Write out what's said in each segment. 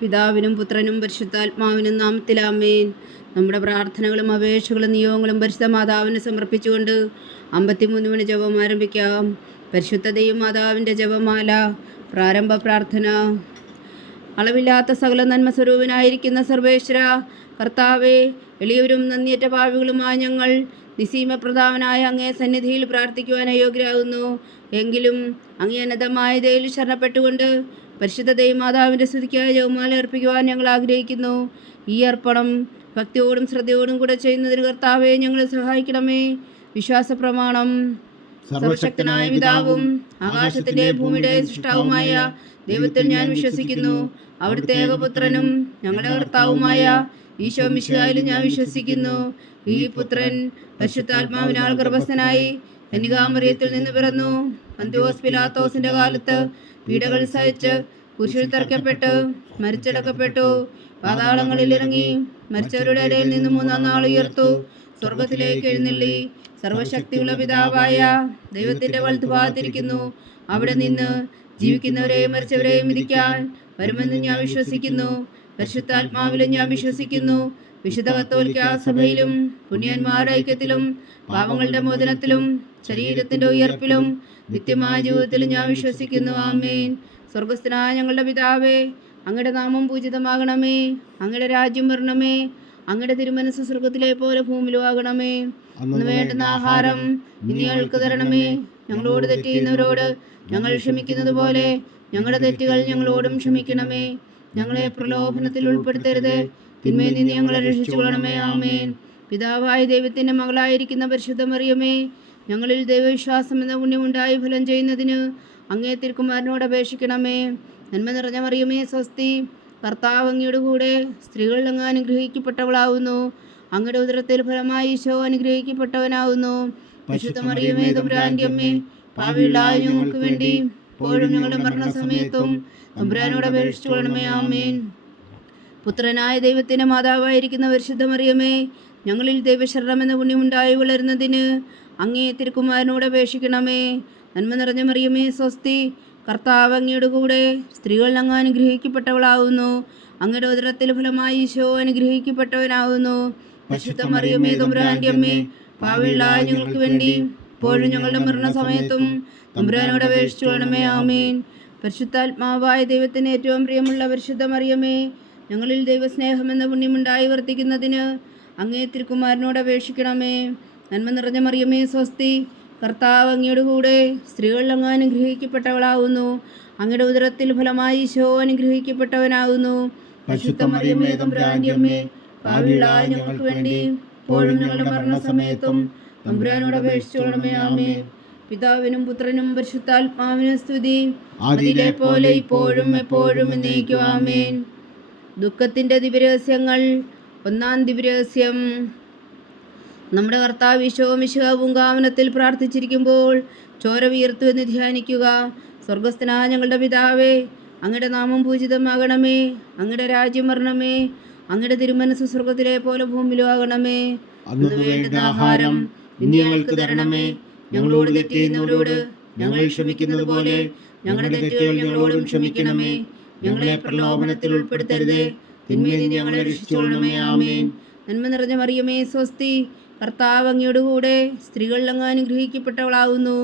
പിതാവിനും പുത്രനും പരിശുദ്ധാത്മാവിനും നാമത്തിൽ ആമേൻ. നമ്മുടെ പ്രാർത്ഥനകളും അപേക്ഷകളും നിയോഗങ്ങളും പരിശുദ്ധ മാതാവിന് സമർപ്പിച്ചുകൊണ്ട് 53 മണി ജപം ആരംഭിക്കാം. പരിശുദ്ധതയും മാതാവിൻ്റെ ജപമാല. പ്രാരംഭ പ്രാർത്ഥന. അളവില്ലാത്ത സകല നന്മ സ്വരൂപനായിരിക്കുന്ന സർവേശ്വര കർത്താവെ, എളിയവരും നന്ദിയേറ്റ പാപികളുമായ ഞങ്ങൾ നിസീമപ്രധാവനായ അങ്ങേ സന്നിധിയിൽ പ്രാർത്ഥിക്കുവാൻ അയോഗ്യരാകുന്നു. എങ്കിലും അങ്ങേ അനന്തമായ ദയയിൽ ശരണപ്പെട്ടുകൊണ്ട് പരിശുദ്ധ ദൈവമാതാവിൻ്റെ സ്തുതിക്കായി ജപമാല അർപ്പിക്കുവാൻ ഞങ്ങൾ ആഗ്രഹിക്കുന്നു. ഈ അർപ്പണം ഭക്തിയോടും ശ്രദ്ധയോടും കൂടെ ചെയ്യുന്നതിന് കർത്താവെ ഞങ്ങളെ സഹായിക്കണമേ. വിശ്വാസ പ്രമാണം. സർവശക്തനായ പിതാവും ആകാശത്തിൻ്റെ ഭൂമിയുടെ സൃഷ്ടാവുമായ ദൈവത്തിൽ ഞാൻ വിശ്വസിക്കുന്നു. അവിടുത്തെ ഏകപുത്രനും ഞങ്ങളുടെ കർത്താവുമായ ഈശോ മിശിഹായിലും ഞാൻ വിശ്വസിക്കുന്നു. ഈ പുത്രൻ പരിശുദ്ധാത്മാവിനാൽ ഗർഭസ്ഥനായി കന്യകാമറിയത്തിൽ നിന്ന് പിറന്നു. പന്തിയോസ് പിലാത്തോസിന്റെ കാലത്ത് പീഡകൾ സഹിച്ച് കുരിശിൽ തറയ്ക്കപ്പെട്ട് മരിച്ചടക്കപ്പെട്ടു. പാതാളങ്ങളിൽ ഇറങ്ങി മരിച്ചവരുടെ ഇടയിൽ നിന്ന് 3-ാം നാൾ ഉയർത്തു. സ്വർഗത്തിലേക്ക് എഴുന്നള്ളി സർവശക്തിയുള്ള പിതാവായ ദൈവത്തിന്റെ വലത്തുഭാഗത്തിരിക്കുന്നു. അവിടെ നിന്ന് ജീവിക്കുന്നവരെയും മരിച്ചവരെയും വിധിക്കാൻ വരുമെന്ന് ഞാൻ വിശ്വസിക്കുന്നു. പരിശുദ്ധാത്മാവിലും ഞാൻ വിശ്വസിക്കുന്നു. വിശുദ്ധ കത്തോലിക്ക സഭയിലും പുണ്യന്മാരുടെ ഐക്യത്തിലും പാപങ്ങളുടെ മോചനത്തിലും ശരീരത്തിന്റെ ഉയർപ്പിലും നിത്യമായ ജീവിതത്തിലും ഞാൻ വിശ്വസിക്കുന്നു. ആമേൻ. സ്വർഗസ്ഥനായ ഞങ്ങളുടെ പിതാവേ, അങ്ങയുടെ നാമം പൂജിതമാകണമേ. അങ്ങയുടെ രാജ്യം വരണമേ. അങ്ങയുടെ തിരുമനസ് സ്വർഗത്തിലെ പോലെ ഭൂമിയിലും ആകണമേ. അന്ന് വേണ്ടുന്ന ആഹാരം ഇനി ഞങ്ങൾക്ക് തരണമേ. ഞങ്ങളോട് തെറ്റ് ചെയ്യുന്നവരോട് ഞങ്ങൾ ക്ഷമിക്കുന്നത് പോലെ ഞങ്ങളുടെ തെറ്റുകൾ ഞങ്ങളോടും ക്ഷമിക്കണമേ. ഞങ്ങളെ പ്രലോഭനത്തിൽ ഉൾപ്പെടുത്തരുത്, തിന്മയിൽ നിന്ന് ഞങ്ങളെ രക്ഷിച്ചുകൊള്ളണമേ. ആമേൻ. പിതാവായ ദൈവത്തിന്റെ മകളായിരിക്കുന്ന പരിശുദ്ധ മറിയമേ, ഞങ്ങളിൽ ദൈവവിശ്വാസം എന്ന പുണ്യമുണ്ടായി ഫലം ചെയ്യുന്നതിന് അങ്ങേ തിരുക്കുമാരനോട് അപേക്ഷിക്കണമേ. നന്മ നിറഞ്ഞ മറിയമേ, സ്വസ്തി. കർത്താവ് അങ്ങയുടെ കൂടെ സ്ത്രീകൾ അങ്ങ് അനുഗ്രഹിക്കപ്പെട്ടവളാവുന്നു. അങ്ങയുടെ ഉദരത്തിൽ ഫലമായി ഈശോ അനുഗ്രഹിക്കപ്പെട്ടവനാവുന്നു. പരിശുദ്ധ മറിയമേ, തമ്പുരാന്റെ അമ്മേ, പാപികളായ ഞങ്ങൾക്ക് വേണ്ടി ഇപ്പോഴും ഞങ്ങളുടെ മരണസമയത്തും തമ്പുരാനോട് അപേക്ഷിച്ചുകൊള്ളണമേ. ആമേൻ. പുത്രനായ ദൈവത്തിന്റെ മാതാവായിരിക്കുന്ന പരിശുദ്ധ മറിയമേ, ഞങ്ങളിൽ ദൈവശരണം എന്ന പുണ്യമുണ്ടായി വളരുന്നതിന് അങ്ങേ തിരുക്കുമാരനോട് അപേക്ഷിക്കണമേ. നന്മ നിറഞ്ഞ മറിയമേ, സ്വസ്തി. കർത്താവ് അങ്ങയുടെ കൂടെ സ്ത്രീകൾ അങ്ങ് അനുഗ്രഹിക്കപ്പെട്ടവളാവുന്നു. അങ്ങയുടെ ഉദരത്തിൽ ഫലമായി ഈശോ അനുഗ്രഹിക്കപ്പെട്ടവനാവുന്നു. പരിശുദ്ധ മറിയമേ, തമ്പുരാന്റെ അമ്മേ, പാപികളായ ഞങ്ങൾക്ക് വേണ്ടി ഇപ്പോഴും ഞങ്ങളുടെ മരണസമയത്തും തമ്പുരാനോട് അപേക്ഷിച്ചുകൊള്ളണമേ. ആമേൻ. പരിശുദ്ധാത്മാവായ ദൈവത്തിന് ഏറ്റവും പ്രിയമുള്ള പരിശുദ്ധ മറിയമേ, ഞങ്ങളിൽ ദൈവസ്നേഹം എന്ന പുണ്യമുണ്ടായി വർത്തിക്കുന്നതിന് അങ്ങേ തിരുക്കുമാരനോട് അപേക്ഷിക്കണമേ. നന്മ നിറഞ്ഞ മറിയമേ, സ്വസ്തി. കർത്താവ് അങ്ങയുടെ കൂടെ സ്ത്രീകൾ അങ്ങ് അനുഗ്രഹിക്കപ്പെട്ടവളാവുന്നു. അങ്ങയുടെ ഉദരത്തിൽ ഫലമായി ഈശോ അനുഗ്രഹിക്കപ്പെട്ടവനാകുന്നു. പരിശുദ്ധ മറിയമേ, തമ്പുരാന്റെ അമ്മേ, പാപികളായ ഞങ്ങൾക്ക് വേണ്ടി ഇപ്പോഴും ഞങ്ങളുടെ മരണസമയത്തും തമ്പുരാനോട് അപേക്ഷിച്ചുകൊള്ളണമേ. ആമേൻ. പിതാവിനും പുത്രനും പരിശുദ്ധാത്മാവിനും സ്തുതി, അതിലെ പോലെ ഇപ്പോഴും എപ്പോഴും എന്നേക്കും. ആമേൻ. ദുഃഖത്തിന്റെ ദിവ്യരഹസ്യങ്ങൾ. 1-ാം ദിവ്യരഹസ്യം. നമ്മുടെ കർത്താവ് ഈശോ മിശിഹാ പൂങ്കാവനത്തിൽ പ്രാർത്ഥിച്ചിരിക്കുമ്പോൾ ചോര വീർത്തു എന്ന് ധ്യാനിക്കുക. സ്വർഗസ്ഥനായ ഞങ്ങളുടെ പിതാവേ, അങ്ങയുടെ നാമം പൂജിതമാകണമേ. അങ്ങയുടെ രാജ്യം വരണമേ. അങ്ങയുടെ തിരുമനസ് സ്വർഗത്തിലെ പോലെ ഭൂമിയിലും ആകണമേ. അന്ന് വേണ്ടുന്ന ആഹാരം ഇനി ഞങ്ങൾക്ക് തരണമേ. ഞങ്ങളോട് തെറ്റ് ചെയ്യുന്നവരോട് ഞങ്ങൾ ക്ഷമിക്കുന്നത് പോലെ ഞങ്ങളുടെ തെറ്റുകൾ ഞങ്ങളോടും ക്ഷമിക്കണമേ. ഞങ്ങളെ പ്രലോഭനത്തിൽ ഉൾപ്പെടുത്തരുത്, തിന്മയിൽ നിന്ന് ഞങ്ങളെ രക്ഷിച്ചുകൊള്ളണമേ. ആമേൻ. നന്മ നിറഞ്ഞ മറിയമേ, സ്വസ്തി. കർത്താവ് അങ്ങയുടെ കൂടെ സ്ത്രീകൾ അങ്ങ് അനുഗ്രഹിക്കപ്പെട്ടവളാവുന്നു.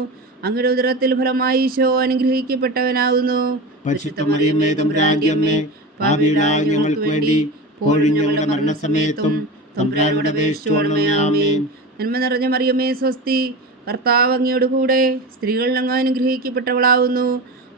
അങ്ങയുടെ ഉദരത്തിൽ ഫലമായി ഈശോ അനുഗ്രഹിക്കപ്പെട്ടവനാകുന്നു. പരിശുദ്ധ മറിയമേ, തമ്പുരാന്റെ അമ്മേ, പാപികളായ ഞങ്ങൾക്ക് വേണ്ടി ഇപ്പോഴും ഞങ്ങളുടെ മരണസമയത്തും തമ്പുരാനോട് അപേക്ഷിച്ചുകൊള്ളണമേ. ആമേൻ. നന്മ നിറഞ്ഞ മറിയമേ, സ്വസ്തി. കർത്താവ് അങ്ങയുടെ കൂടെ സ്ത്രീകൾ അങ്ങ് അനുഗ്രഹിക്കപ്പെട്ടവളാവുന്നു.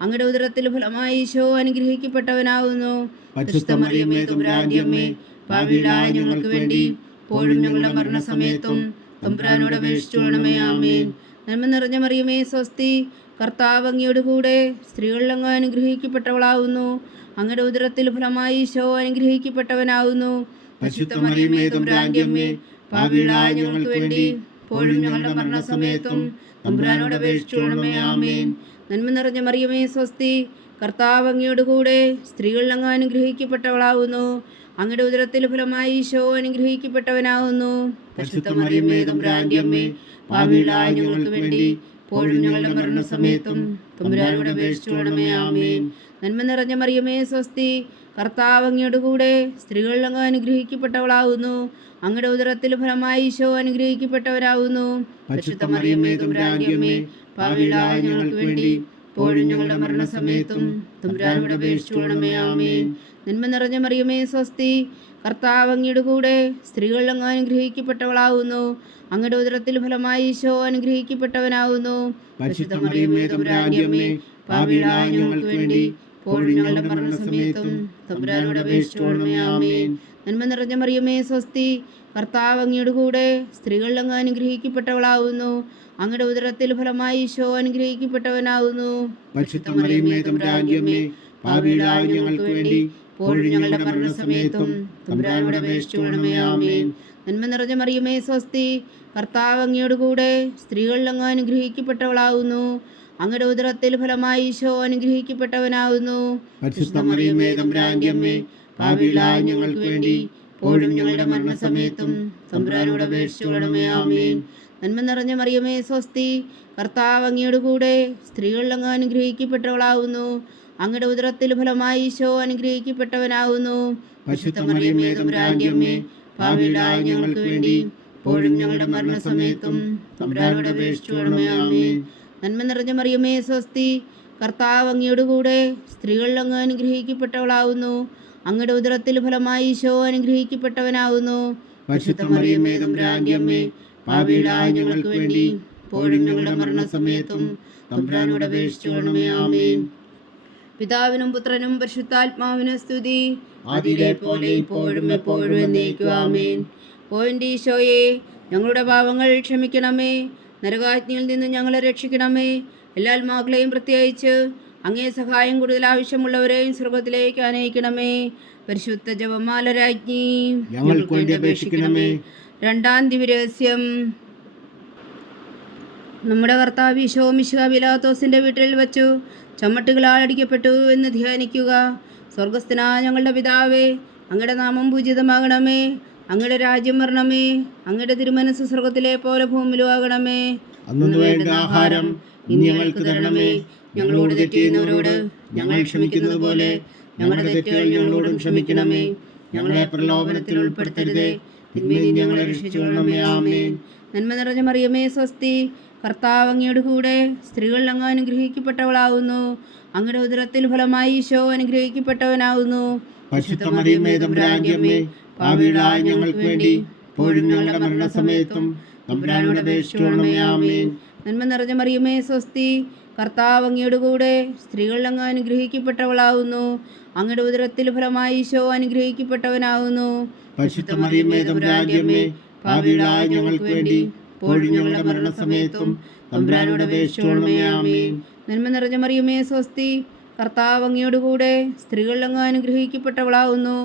അങ്ങയുടെ ഉദരത്തിൽ ഫലമായി ഈശോ അനുഗ്രഹിക്കപ്പെട്ടവനാകുന്നു. പരിശുദ്ധ മറിയമേ, തമ്പുരാന്റെ അമ്മേ, പാപികളായ ഞങ്ങൾക്ക് വേണ്ടി ഇപ്പോഴും ഞങ്ങളുടെ മരണസമയത്തും തമ്പുരാനോട് അപേക്ഷിച്ചുകൊള്ളണമേ. ആമേൻ. നന്മ നിറഞ്ഞ മറിയമേ, സ്വസ്തി. കർത്താവ് അങ്ങയുടെ കൂടെ സ്ത്രീകൾ അങ്ങ് അനുഗ്രഹിക്കപ്പെട്ടവളാവുന്നു. അങ്ങയുടെ ഉദരത്തിൽ ഫലമായി ഈശോ അനുഗ്രഹിക്കപ്പെട്ടവനാകുന്നു. പരിശുദ്ധ മറിയമേ, തമ്പുരാന്റെ അമ്മേ, പാപികളായ ഞങ്ങൾക്ക് വേണ്ടി ഇപ്പോഴും ഞങ്ങളുടെ മരണസമയത്തും തമ്പുരാനോട് അപേക്ഷിച്ചുകൊള്ളണമേ. ആമേൻ. നന്മ നിറഞ്ഞ മറിയമേ, സ്വസ്തി. കർത്താവ് അങ്ങയുടെ കൂടെ സ്ത്രീകൾ അങ്ങ് അനുഗ്രഹിക്കപ്പെട്ടവളാവുന്നു. അങ്ങയുടെ ഉദരത്തിൽ ഫലമായി ഈശോ അനുഗ്രഹിക്കപ്പെട്ടവനാകുന്നു. പരിശുദ്ധ മറിയമേ, തമ്പുരാന്റെ അമ്മേ, പാപികളായ ഞങ്ങൾക്ക് വേണ്ടി ഇപ്പോഴും ഞങ്ങളുടെ മരണസമയത്തും തമ്പുരാനോട് അപേക്ഷിച്ചുകൊള്ളണമേ. ആമേൻ. നന്മ നിറഞ്ഞ മറിയമേ, സ്വസ്തി. കർത്താവ് അങ്ങയുടെ കൂടെ സ്ത്രീകളിൽ അങ്ങ് അനുഗ്രഹിക്കപ്പെട്ടവളാവുന്നു. അങ്ങയുടെ ഉദരത്തിൽ ഫലമായി ഈശോ അനുഗ്രഹിക്കപ്പെട്ടവരാകുന്നു. പരിശുദ്ധ മറിയമേ തമ്പുരാന്റെ അമ്മേ, പാപികളായ ഞങ്ങൾക്ക് വേണ്ടി ഇപ്പോഴും ഞങ്ങളുടെ മരണസമയത്തും തമ്പുരാനോട് അപേക്ഷിച്ചുകൊള്ളണമേ. ആമേൻ. നന്മ നിറഞ്ഞ മറിയമേ സ്വസ്തി, കർത്താവ് അങ്ങയുടെ കൂടെ സ്ത്രീകളിൽ അങ്ങ് അനുഗ്രഹിക്കപ്പെട്ടവളാവുന്നു. അങ്ങയുടെ ഉദരത്തിൽ ഫലമായി ഈശോ അനുഗ്രഹിക്കപ്പെട്ടവനാവുന്നു. പരിശുദ്ധ മറിയമേ തമ്പുരാന്റെ അമ്മേ, പാപികളായ ഞങ്ങൾക്ക് വേണ്ടി ഇപ്പോഴും ഞങ്ങളുടെ മരണസമയത്തും തമ്പുരാനോട് അപേക്ഷിച്ചുകൊള്ളണമേ. ആമേൻ. നന്മ നിറഞ്ഞ മറിയമേ സ്വസ്തി, കർത്താവ് അങ്ങയുടെ കൂടെ സ്ത്രീകളിൽ അങ്ങ് അനുഗ്രഹിക്കപ്പെട്ടവളാവുന്നു. അങ്ങയുടെ ഉദരത്തിൽ ഫലമായി ഈശോ അനുഗ്രഹിക്കപ്പെട്ടവനാവുന്നു. പരിശുദ്ധ മറിയമേ തമ്പുരാന്റെ അമ്മേ, പാപികളായ ഞങ്ങൾക്ക് വേണ്ടി ഇപ്പോഴും ഞങ്ങളുടെ മരണസമയത്തും തമ്പുരാനോട് അപേക്ഷിച്ചുകൊള്ളണമേ. ആമേൻ. നന്മ നിറഞ്ഞ മറിയമേ സ്വസ്തി, കർത്താവ് അങ്ങയുടെ കൂടെ സ്ത്രീകളിൽ അങ്ങ് അനുഗ്രഹിക്കപ്പെട്ടവളാവുന്നു. അങ്ങയുടെ ഉദരത്തിൽ ഫലമായി ഈശോ അനുഗ്രഹിക്കപ്പെട്ടവനാവുന്നു. പരിശുദ്ധ മറിയമേ തമ്പുരാന്റെ അമ്മേ, പാപികളായ ഞങ്ങൾക്ക് വേണ്ടി ഇപ്പോഴും ഞങ്ങളുടെ മരണസമയത്തും തമ്പുരാനോട് അപേക്ഷിച്ചുകൊള്ളണമേ. ആമേൻ. നന്മ നിറഞ്ഞ മറിയമേ സ്വസ്തി, കർത്താവ് അങ്ങയുടെ കൂടെ സ്ത്രീകളിൽ അങ്ങ് അനുഗ്രഹിക്കപ്പെട്ടവളാവുന്നു. അങ്ങയുടെ ഉദരത്തിൽ ഫലമായി ഈശോ അനുഗ്രഹിക്കപ്പെട്ടവനാവുന്നു. പരിശുദ്ധ മറിയമേ തമ്പുരാന്റെ അമ്മേ, പാപികളായ ഞങ്ങൾക്ക് വേണ്ടി ഇപ്പോഴും ഞങ്ങളുടെ മരണസമയത്തും തമ്പുരാനോട് അപേക്ഷിച്ചുകൊള്ളണമേ. ആമേൻ. നന്മ നിറഞ്ഞ മറിയമേ സ്വസ്തി, കർത്താവ് അങ്ങയുടെ കൂടെ സ്ത്രീകളിൽ അങ്ങ് അനുഗ്രഹിക്കപ്പെട്ടവളാവുന്നു. അങ്ങയുടെ ഉദരത്തിൽ ഫലമായി ഈശോ അനുഗ്രഹിക്കപ്പെട്ടവനാവുന്നു. പരിശുദ്ധ മറിയമേ തമ്പുരാന്റെ അമ്മേ, പാപികളായ ഞങ്ങൾക്ക് വേണ്ടി ഇപ്പോഴും ഞങ്ങളുടെ മരണസമയത്തും തമ്പുരാനോട് അപേക്ഷിച്ചുകൊള്ളണമേ. ആമേൻ. പിതാവിനും പുത്രനും പരിശുദ്ധാത്മാവിനും സ്തുതി, ആദിയിലെ പോലെ ഇപ്പോഴും എപ്പോഴും എന്നേക്കും. ആമേൻ. ഓ എൻ്റെ ഈശോയെ, ഞങ്ങളുടെ പാപങ്ങൾ ക്ഷമിക്കണമേ. നരകാജ്ഞയിൽ നിന്ന് ഞങ്ങളെ രക്ഷിക്കണമേ. എല്ലാ ആത്മാക്കളെയും പ്രത്യേകിച്ച് അങ്ങേ സഹായം കൂടുതൽ ആവശ്യമുള്ളവരെയും സ്വർഗത്തിലേക്ക് ആനയിക്കണമേ. പരിശുദ്ധ ജപമാല രാജ്ഞി, ഞങ്ങൾക്ക് വേണ്ടി അപേക്ഷിക്കണമേ. രണ്ടാം ദിവ്യരഹസ്യം. നമ്മുടെ കർത്താവ് ഈശോ മിശിഹാ പീലാത്തോസിന്റെ വീട്ടിൽ വച്ചു ചമ്മട്ടുകളാൽ അടിക്കപ്പെട്ടു എന്ന് ധ്യാനിക്കുക. സ്വർഗസ്ഥനായ ഞങ്ങളുടെ പിതാവേ, അങ്ങയുടെ നാമം പൂജിതമാകണമേ. അങ്ങയുടെ രാജ്യം വരണമേ. അങ്ങയുടെ തിരുമനസ് സ്വർഗത്തിലെ പോലെ ഭൂമിയിലും ആകണമേ. അന്നു വേണ്ട ആഹാരം ഇന്ന് ഞങ്ങൾക്ക് തരണമേ. ഞങ്ങളോട് തെറ്റ് ചെയ്യുന്നവരോട് ഞങ്ങൾ ക്ഷമിക്കുന്നത് പോലെ ഞങ്ങളുടെ തെറ്റുകൾ ഞങ്ങളോടും ക്ഷമിക്കണമേ. ഞങ്ങളെ പ്രലോഭനത്തിൽ ഉൾപ്പെടുത്തരുതേ, തിന്മയിൽ നിന്ന് ഞങ്ങളെ രക്ഷിച്ചുകൊള്ളണമേ. ആമേൻ. നന്മ നിറഞ്ഞ മറിയമേ സ്വസ്തി, കർത്താവ് അങ്ങയുടെ കൂടെ സ്ത്രീകളിൽ അങ്ങ് അനുഗ്രഹിക്കപ്പെട്ടവളാവുന്നു. അങ്ങയുടെ ഉദരത്തിൽ ഫലമായി ഈശോ അനുഗ്രഹിക്കപ്പെട്ടവനാവുന്നു. പരിശുദ്ധ മറിയമേ തമ്പുരാന്റെ അമ്മേ, പാപികളായ ഞങ്ങൾക്ക് വേണ്ടി ഇപ്പോഴും ഞങ്ങളുടെ മരണസമയത്തും തമ്പുരാനോട് അപേക്ഷിച്ചുകൊള്ളണമേ. ആമേൻ. നന്മ നിറഞ്ഞ മറിയമേ സ്വസ്തി, കർത്താവ് അങ്ങയുടെ കൂടെ സ്ത്രീകളിൽ അങ്ങ് അനുഗ്രഹിക്കപ്പെട്ടവളാവുന്നു. അങ്ങയുടെ ഉദരത്തിൽ ഫലമായി ഈശോ അനുഗ്രഹിക്കപ്പെട്ടവനാവുന്നു. പരിശുദ്ധ മറിയമേ തമ്പുരാന്റെ അമ്മേ, പാപികളായ ഞങ്ങൾക്ക് വേണ്ടി ഇപ്പോഴും ഞങ്ങളുടെ മരണസമയത്തും തമ്പുരാനോട് അപേക്ഷിച്ചുകൊള്ളണമേ. ആമേൻ. നന്മ നിറഞ്ഞ മറിയമേ സ്വസ്തി, കർത്താവ് അങ്ങയുടെ കൂടെ സ്ത്രീകളിൽ അങ്ങ് അനുഗ്രഹിക്കപ്പെട്ടവളാവുന്നു.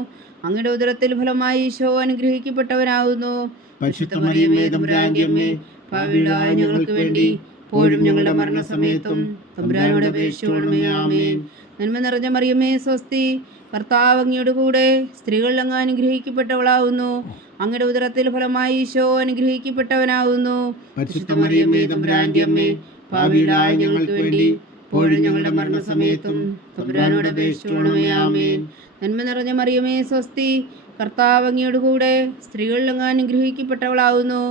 അങ്ങയുടെ ഉദരത്തിൽ ഫലമായി ഈശോ അനുഗ്രഹിക്കപ്പെട്ടവനാവുന്നു. പരിശുദ്ധ മറിയമേ തമ്പുരാന്റെ അമ്മേ, പാപികളായ ഞങ്ങൾക്ക് വേണ്ടി ഇപ്പോഴും ഞങ്ങളുടെ മരണസമയത്തും തമ്പുരാനോട് അപേക്ഷിച്ചുകൊള്ളണമേ. ആമേൻ. നന്മ നിറഞ്ഞ മറിയമേ സ്വസ്തി, കർത്താവ് അങ്ങയുടെ കൂടെ സ്ത്രീകളിൽ അങ്ങ് അനുഗ്രഹിക്കപ്പെട്ടവളാവുന്നു. അങ്ങയുടെ ഉദരത്തിൽ ഫലമായി ഈശോ അനുഗ്രഹിക്കപ്പെട്ടവനാവുന്നു. പരിശുദ്ധ മറിയമേ തമ്പുരാന്റെ അമ്മേ, പാപികളായ ഞങ്ങൾക്ക് വേണ്ടി ഇപ്പോഴും ഞങ്ങളുടെ മരണസമയത്തും തമ്പുരാനോട് അപേക്ഷിച്ചുകൊള്ളണമേ. ആമേൻ. നന്മ നിറഞ്ഞ മറിയമേ സ്വസ്തി, കർത്താവ് അങ്ങയുടെ കൂടെ സ്ത്രീകളിൽ അങ്ങ് അനുഗ്രഹിക്കപ്പെട്ടവളാവുന്നു.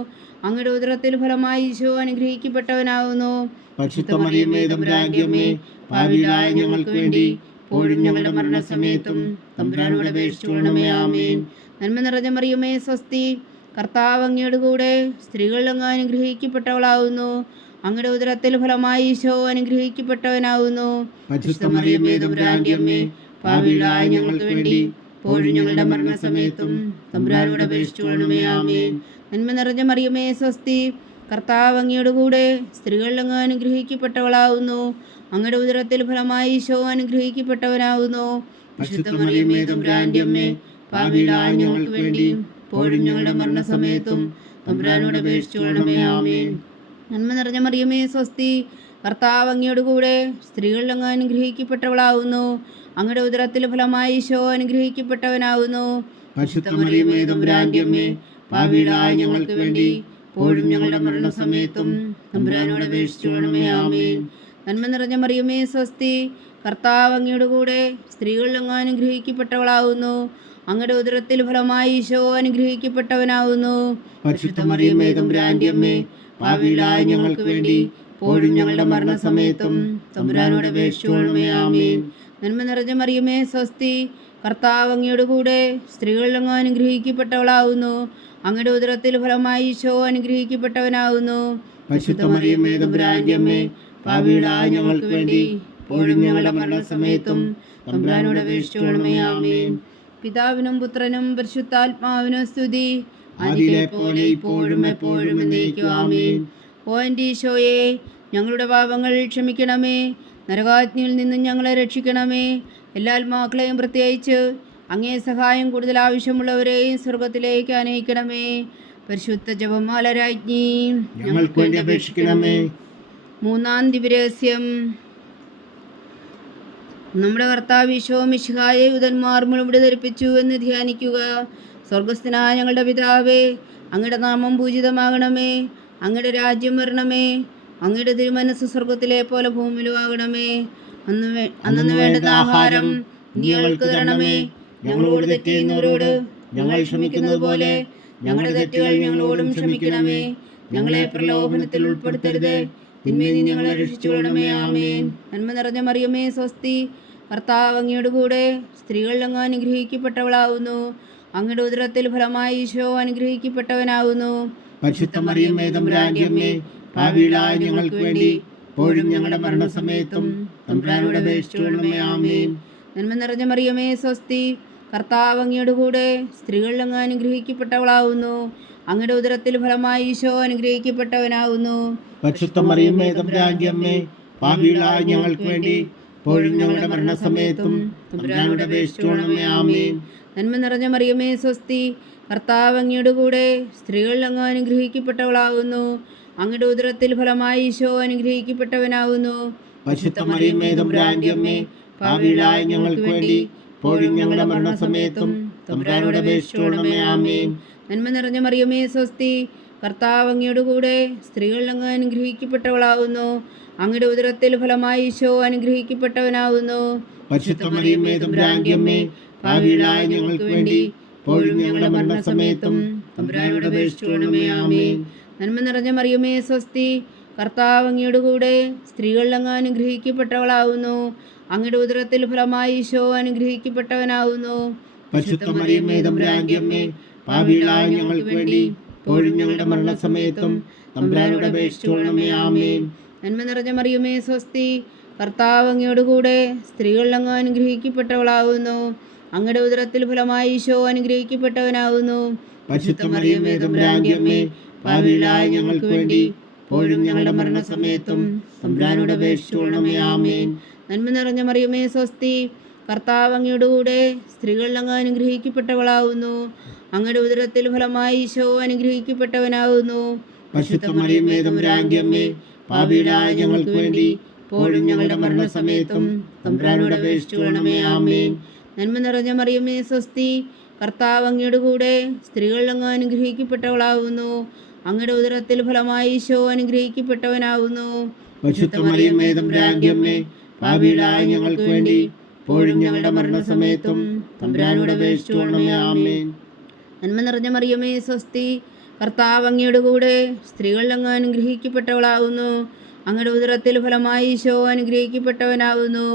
അങ്ങയുടെ ഉദരത്തിൽ ഫലമായി ഈശോ അനുഗ്രഹിക്കപ്പെട്ടവനാവുന്നു. പരിശുദ്ധ മറിയമേ തമ്പുരാന്റെ അമ്മേ, പാപികളായ ഞങ്ങൾക്ക് വേണ്ടി ഇപ്പോഴും ഞങ്ങളുടെ മരണസമയത്തും തമ്പുരാനോട് അപേക്ഷിച്ചുകൊള്ളണമേ. ആമേൻ. നന്മ നിറഞ്ഞ മറിയമേ സ്വസ്തി, കർത്താവ് അങ്ങയുടെ കൂടെ സ്ത്രീകളിൽ അങ്ങ് അനുഗ്രഹിക്കപ്പെട്ടവളാവുന്നു. അങ്ങയുടെ ഉദരത്തിൽ ഫലമായി ഈശോ അനുഗ്രഹിക്കപ്പെട്ടവനാവുന്നു. പരിശുദ്ധ മറിയമേ തമ്പുരാന്റെ അമ്മേ, പാപികളായ ഞങ്ങൾക്ക് വേണ്ടി ഇപ്പോഴും ഞങ്ങളുടെ മരണസമയത്തും തമ്പുരാനോട് അപേക്ഷിച്ചുകൊള്ളണമേ. ആമേൻ. നന്മ നിറഞ്ഞ മറിയമേ സ്വസ്തി, കർത്താവ് അങ്ങയുടെ കൂടെ സ്ത്രീകളിൽ അങ്ങ് അനുഗ്രഹിക്കപ്പെട്ടവളാവുന്നു. അങ്ങയുടെ ഉദരത്തിൽ ഫലമായി ഈശോ അനുഗ്രഹിക്കപ്പെട്ടവനാവുന്നു. പരിശുദ്ധ മറിയമേ തമ്പുരാന്റെ അമ്മേ, പാപികളായ ഞങ്ങൾക്ക് വേണ്ടി ഇപ്പോഴും ഞങ്ങളുടെ മരണസമയത്തും തമ്പുരാനോട് അപേക്ഷിച്ചുകൊള്ളണമേ. ആമേൻ. നന്മ നിറഞ്ഞ മറിയമേ സ്വസ്തി, കർത്താവ് അങ്ങയുടെ കൂടെ സ്ത്രീകളിൽ അങ്ങ് അനുഗ്രഹിക്കപ്പെട്ടവളാവുന്നു. അങ്ങയുടെ ഉദരത്തിൽ ഫലമായി ഈശോ അനുഗ്രഹിക്കപ്പെട്ടവനാവുന്നു. പരിശുദ്ധ മറിയമേ തമ്പുരാന്റെ അമ്മേ, പാപികളായ ഞങ്ങൾക്ക് വേണ്ടി ഇപ്പോഴും ഞങ്ങളുടെ മരണസമയത്തും തമ്പുരാനോട് അപേക്ഷിച്ചുകൊള്ളണമേ. ആമേൻ. നന്മ നിറഞ്ഞ മറിയമേ സ്വസ്തി, കർത്താവ് അങ്ങയുടെ കൂടെ സ്ത്രീകളിൽ അങ്ങ് അനുഗ്രഹിക്കപ്പെട്ടവളാവുന്നു. അങ്ങയുടെ ഉദരത്തിൽ ഫലമായി ഈശോ അനുഗ്രഹിക്കപ്പെട്ടവനാവുന്നു. പരിശുദ്ധ മറിയമേ തമ്പുരാന്റെ അമ്മേ, പാപികളായ ഞങ്ങൾക്ക് വേണ്ടി ഇപ്പോഴും ഞങ്ങളുടെ മരണസമയത്തും തമ്പുരാനോട് അപേക്ഷിച്ചുകൊള്ളണമേ. ആമേൻ. നന്മ നിറഞ്ഞ മറിയമേ സ്വസ്തി, കർത്താവ് അങ്ങയുടെ കൂടെ സ്ത്രീകളിൽ അങ്ങ് അനുഗ്രഹിക്കപ്പെട്ടവളാവുന്നു. അങ്ങയുടെ ഉദരത്തിൽ ഫലമായി ഈശോ അനുഗ്രഹിക്കപ്പെട്ടവനാവുന്നു. പരിശുദ്ധ മറിയമേ തമ്പുരാന്റെ അമ്മേ, പാപികളായ ഞങ്ങൾക്ക് വേണ്ടി ഇപ്പോഴും ഞങ്ങളുടെ മരണസമയത്തും തമ്പുരാനോട് അപേക്ഷിച്ചുകൊള്ളണമേ. ആമേൻ. പിതാവിനും പുത്രനും പരിശുദ്ധാത്മാവിനും സ്തുതി, ആദിയിലെ പോലെ ഇപ്പോഴും എപ്പോഴും എന്നേക്കും. ആമേൻ. ഓ എൻ്റെ ഈശോയെ, ഞങ്ങളുടെ പാപങ്ങൾ ക്ഷമിക്കണമേ, നരകാഗ്നിയിൽ നിന്നും ഞങ്ങളെ രക്ഷിക്കണമേ. എല്ലാ ആത്മാക്കളെയും പ്രത്യേകിച്ച് അങ്ങേ സഹായം കൂടുതൽ ആവശ്യമുള്ളവരെയും സ്വർഗത്തിലേക്ക് അനയിക്കണമേ. പരിശുദ്ധ ജപമാല രാജ്ഞി, ഞങ്ങൾക്ക് വേണ്ടി അപേക്ഷിക്കണമേ. മൂന്നാം ദിവ്യരഹസ്യം. നമ്മുടെ കർത്താവ് ഈശോ മിശിഹായെ യൂതന്മാർ മുഴുവൻ ധരിപ്പിച്ചു എന്ന് ധ്യാനിക്കുക. സ്വർഗസ്ഥനായ ഞങ്ങളുടെ പിതാവേ, അങ്ങയുടെ നാമം പൂജിതമാകണമേ, അങ്ങയുടെ രാജ്യം വരണമേ, അങ്ങയുടെ തിരുമനസ് സ്വർഗത്തിലെ പോലെ ഭൂമിയിലും ആകണമേ. അന്നു വേണ്ടുന്ന ആഹാരം നീ ഞങ്ങൾക്ക് തരണമേ. ഞങ്ങളോട് തെറ്റ് ചെയ്യുന്നവരോട് ഞങ്ങൾ ക്ഷമിക്കുന്നത് പോലെ ഞങ്ങളുടെ തെറ്റുകൾ ഞങ്ങളോടും ക്ഷമിക്കണമേ. ഞങ്ങളെ പ്രലോഭനത്തിൽ ഉൾപ്പെടുത്തരുത്, തിന്മയിൽ നിന്ന് ഞങ്ങളെ രക്ഷിച്ചുകൊള്ളണമേ. ആമേൻ. നന്മ നിറഞ്ഞ മറിയമേ സ്വസ്തി, കർത്താവ് അങ്ങയുടെ കൂടെ സ്ത്രീകളിൽ അങ്ങ് അനുഗ്രഹിക്കപ്പെട്ടവളാവുന്നു. അങ്ങയുടെ ഉദരത്തിൽ ഫലമായി ഈശോ അനുഗ്രഹിക്കപ്പെട്ടവനാവുന്നു. പരിശുദ്ധ മറിയമേ തമ്പുരാന്റെ അമ്മേ, പാപികളായ ഞങ്ങൾക്ക് വേണ്ടി ഇപ്പോഴും ഞങ്ങളുടെ മരണസമയത്തും തമ്പുരാനോട് അപേക്ഷിച്ചുകൊള്ളണമേ. ആമേൻ. നന്മ നിറഞ്ഞ മറിയമേ സ്വസ്തി, കർത്താവ് അങ്ങയുടെ കൂടെ സ്ത്രീകളിൽ അങ്ങ് അനുഗ്രഹിക്കപ്പെട്ടവളാവുന്നു. അങ്ങയുടെ ഉദരത്തിൽ ഫലമായി ഈശോ അനുഗ്രഹിക്കപ്പെട്ടവനാവുന്നു. പരിശുദ്ധ മറിയമേ തമ്പുരാന്റെ അമ്മേ, പാപികളായ ഞങ്ങൾക്ക് വേണ്ടി ഇപ്പോഴും ഞങ്ങളുടെ മരണസമയത്തും തമ്പുരാനോട് അപേക്ഷിച്ചുകൊള്ളണമേ. ആമേൻ. നന്മ നിറഞ്ഞ മറിയമേ സ്വസ്തി, കർത്താവ് അങ്ങയുടെ കൂടെ സ്ത്രീകളിൽ അങ്ങ് അനുഗ്രഹിക്കപ്പെട്ടവളാവുന്നു. അങ്ങയുടെ ഉദരത്തിൽ ഫലമായി ഈശോ അനുഗ്രഹിക്കപ്പെട്ടവനാവുന്നു. പരിശുദ്ധ മറിയമേ തമ്പുരാന്റെ അമ്മേ, പാപികളായ ഞങ്ങൾക്ക് വേണ്ടി ഇപ്പോഴും ഞങ്ങളുടെ മരണസമയത്തും തമ്പുരാനോട് അപേക്ഷിച്ചുകൊള്ളണമേ. ആമേൻ. നന്മ നിറഞ്ഞ മറിയമേ സ്വസ്തി, കർത്താവ് അങ്ങയുടെ കൂടെ സ്ത്രീകളിൽ അങ്ങ് അനുഗ്രഹിക്കപ്പെട്ടവളാവുന്നു. അങ്ങയുടെ ഉദരത്തിൽ ഫലമായി ഈശോ അനുഗ്രഹിക്കപ്പെട്ടവനാവുന്നു. പരിശുദ്ധ മറിയമേ തമ്പുരാന്റെ അമ്മേ, പാപികളായ ഞങ്ങൾക്ക് വേണ്ടി ഇപ്പോഴും ഞങ്ങളുടെ മരണസമയത്തും തമ്പുരാനോട് അപേക്ഷിച്ചുകൊള്ളണമേ. ആമേൻ. നന്മ നിറഞ്ഞ മറിയമേ സ്വസ്തി, കർത്താവ് അങ്ങയുടെ കൂടെ സ്ത്രീകളിൽ അങ്ങ് അനുഗ്രഹിക്കപ്പെട്ടവളാവുന്നു. അങ്ങയുടെ ഉദരത്തിൽ ഫലമായി ഈശോ അനുഗ്രഹിക്കപ്പെട്ടവനാവുന്നു. പരിശുദ്ധ മറിയമേ തമ്പുരാന്റെ അമ്മേ, പാപികളായ ഞങ്ങൾക്ക് വേണ്ടി ഇപ്പോഴും ഞങ്ങളുടെ മരണസമയത്തും തമ്പുരാനോട് അപേക്ഷിച്ചുകൊള്ളണമേ. ആമേൻ. നന്മ നിറഞ്ഞ മറിയമേ സ്വസ്തി, കർത്താവ് അങ്ങയുടെ കൂടെ സ്ത്രീകളിൽ അങ്ങ് അനുഗ്രഹിക്കപ്പെട്ടവളാവുന്നു. അങ്ങയുടെ ഉദരത്തിൽ ഫലമായി ഈശോ അനുഗ്രഹിക്കപ്പെട്ടവനാവുന്നു. പരിശുദ്ധ മറിയമേ തമ്പുരാന്റെ അമ്മേ, പാപികളായ ഞങ്ങൾക്ക് വേണ്ടി ഇപ്പോഴും ഞങ്ങളുടെ മരണസമയത്തും തമ്പുരാനോട് അപേക്ഷിച്ചുകൊള്ളണമേ. ആമേൻ. നന്മ നിറഞ്ഞ മറിയമേ സ്വസ്തി, കർത്താവ് അങ്ങയുടെ കൂടെ സ്ത്രീകളിൽ അങ്ങ് അനുഗ്രഹിക്കപ്പെട്ടവളാവുന്നു. അങ്ങയുടെ ഉദരത്തിൽ ഫലമായി ഈശോ അനുഗ്രഹിക്കപ്പെട്ടവനാവുന്നു. പരിശുദ്ധ മറിയമേ തമ്പുരാന്റെ അമ്മേ, പാപികളായ ഞങ്ങൾക്ക് വേണ്ടി ഇപ്പോഴും ഞങ്ങളുടെ മരണസമയത്തും തമ്പുരാനോട് അപേക്ഷിച്ചുകൊള്ളണമേ. ആമേൻ. നന്മ നിറഞ്ഞ മറിയമേ സ്വസ്തി, കർത്താവ് അങ്ങയുടെ കൂടെ സ്ത്രീകളിൽ അങ്ങ് അനുഗ്രഹിക്കപ്പെട്ടവളാവുന്നു. അങ്ങയുടെ ഉദരത്തിൽ ഫലമായി ഈശോ അനുഗ്രഹിക്കപ്പെട്ടവനാവുന്നു. പരിശുദ്ധ മറിയമേ തമ്പുരാന്റെ അമ്മേ, പാപികളായ ഞങ്ങൾക്ക് വേണ്ടി ഇപ്പോഴും ഞങ്ങളുടെ മരണസമയത്തും തമ്പുരാനോട് അപേക്ഷിച്ചുകൊള്ളണമേ. ആമേൻ. നന്മ നിറഞ്ഞ മറിയമേ സ്വസ്തി, കർത്താവ് അങ്ങയുടെ കൂടെ സ്ത്രീകളിൽ അങ്ങ് അനുഗ്രഹിക്കപ്പെട്ടവളാവുന്നു. അങ്ങയുടെ ഉദരത്തിൽ ഫലമായി ഈശോ അനുഗ്രഹിക്കപ്പെട്ടവനാവുന്നു.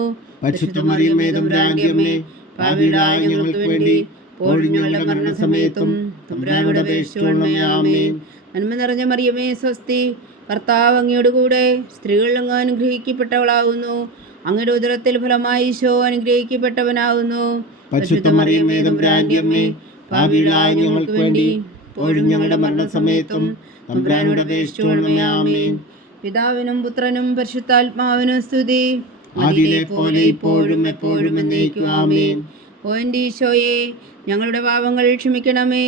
പരിശുദ്ധ മറിയമേ തമ്പുരാന്റെ അമ്മേ, പാപികളായ ഞങ്ങൾക്ക് വേണ്ടി ഇപ്പോഴും ഞങ്ങളുടെ മരണസമയത്തും തമ്പുരാനോട് അപേക്ഷിച്ചുകൊള്ളണമേ. ആമേൻ. നന്മ നിറഞ്ഞ മറിയമേ സ്വസ്തി, കർത്താവ് അങ്ങയുടെ കൂടെ സ്ത്രീകളിൽ അങ്ങ് അനുഗ്രഹിക്കപ്പെട്ടവളാവുന്നു. അങ്ങയുടെ ഉദരത്തിൽ ഫലമായി ഈശോ അനുഗ്രഹിക്കപ്പെട്ടവനാവുന്നു. പരിശുദ്ധ മറിയമേ തമ്പുരാന്റെ അമ്മേ, പാപികളായ ഞങ്ങൾക്ക് വേണ്ടി ഇപ്പോഴും ഞങ്ങളുടെ മരണസമയത്തും തമ്പുരാനോട് അപേക്ഷിച്ചുകൊള്ളണമേ. ആമേൻ. പിതാവിനും പുത്രനും പരിശുദ്ധാത്മാവിനും സ്തുതി, ആദിയിലെ പോലെ ഇപ്പോഴും എപ്പോഴും എന്നേക്കും. ആമേൻ. ഓ എൻ്റെ ഈശോയെ, ഞങ്ങളുടെ പാപങ്ങൾ ക്ഷമിക്കണമേ,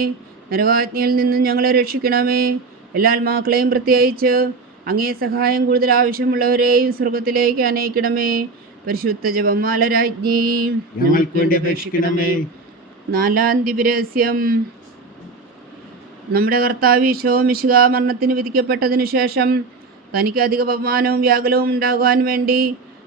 നരകാഗ്നിയിൽ നിന്നും ഞങ്ങളെ രക്ഷിക്കണമേ. എല്ലാ ആത്മാക്കളെയും പ്രത്യേകിച്ച് അങ്ങേ സഹായം കൂടുതൽ ആവശ്യമുള്ളവരെയും സ്വർഗത്തിലേക്ക് അനയിക്കണമേ. പരിശുദ്ധ ജപമാല രാജ്ഞി, ഞങ്ങൾക്ക് വേണ്ടി അപേക്ഷിക്കണമേ. നാലാം ദിവ്യരഹസ്യം. നമ്മുടെ കർത്താവ് ഈശോ മിശിഹാ മരണത്തിന് വിധിക്കപ്പെട്ടതിനു ശേഷം തനിക്ക് അധിക അപമാനവും വ്യാകുലവും ഉണ്ടാകുവാൻ വേണ്ടി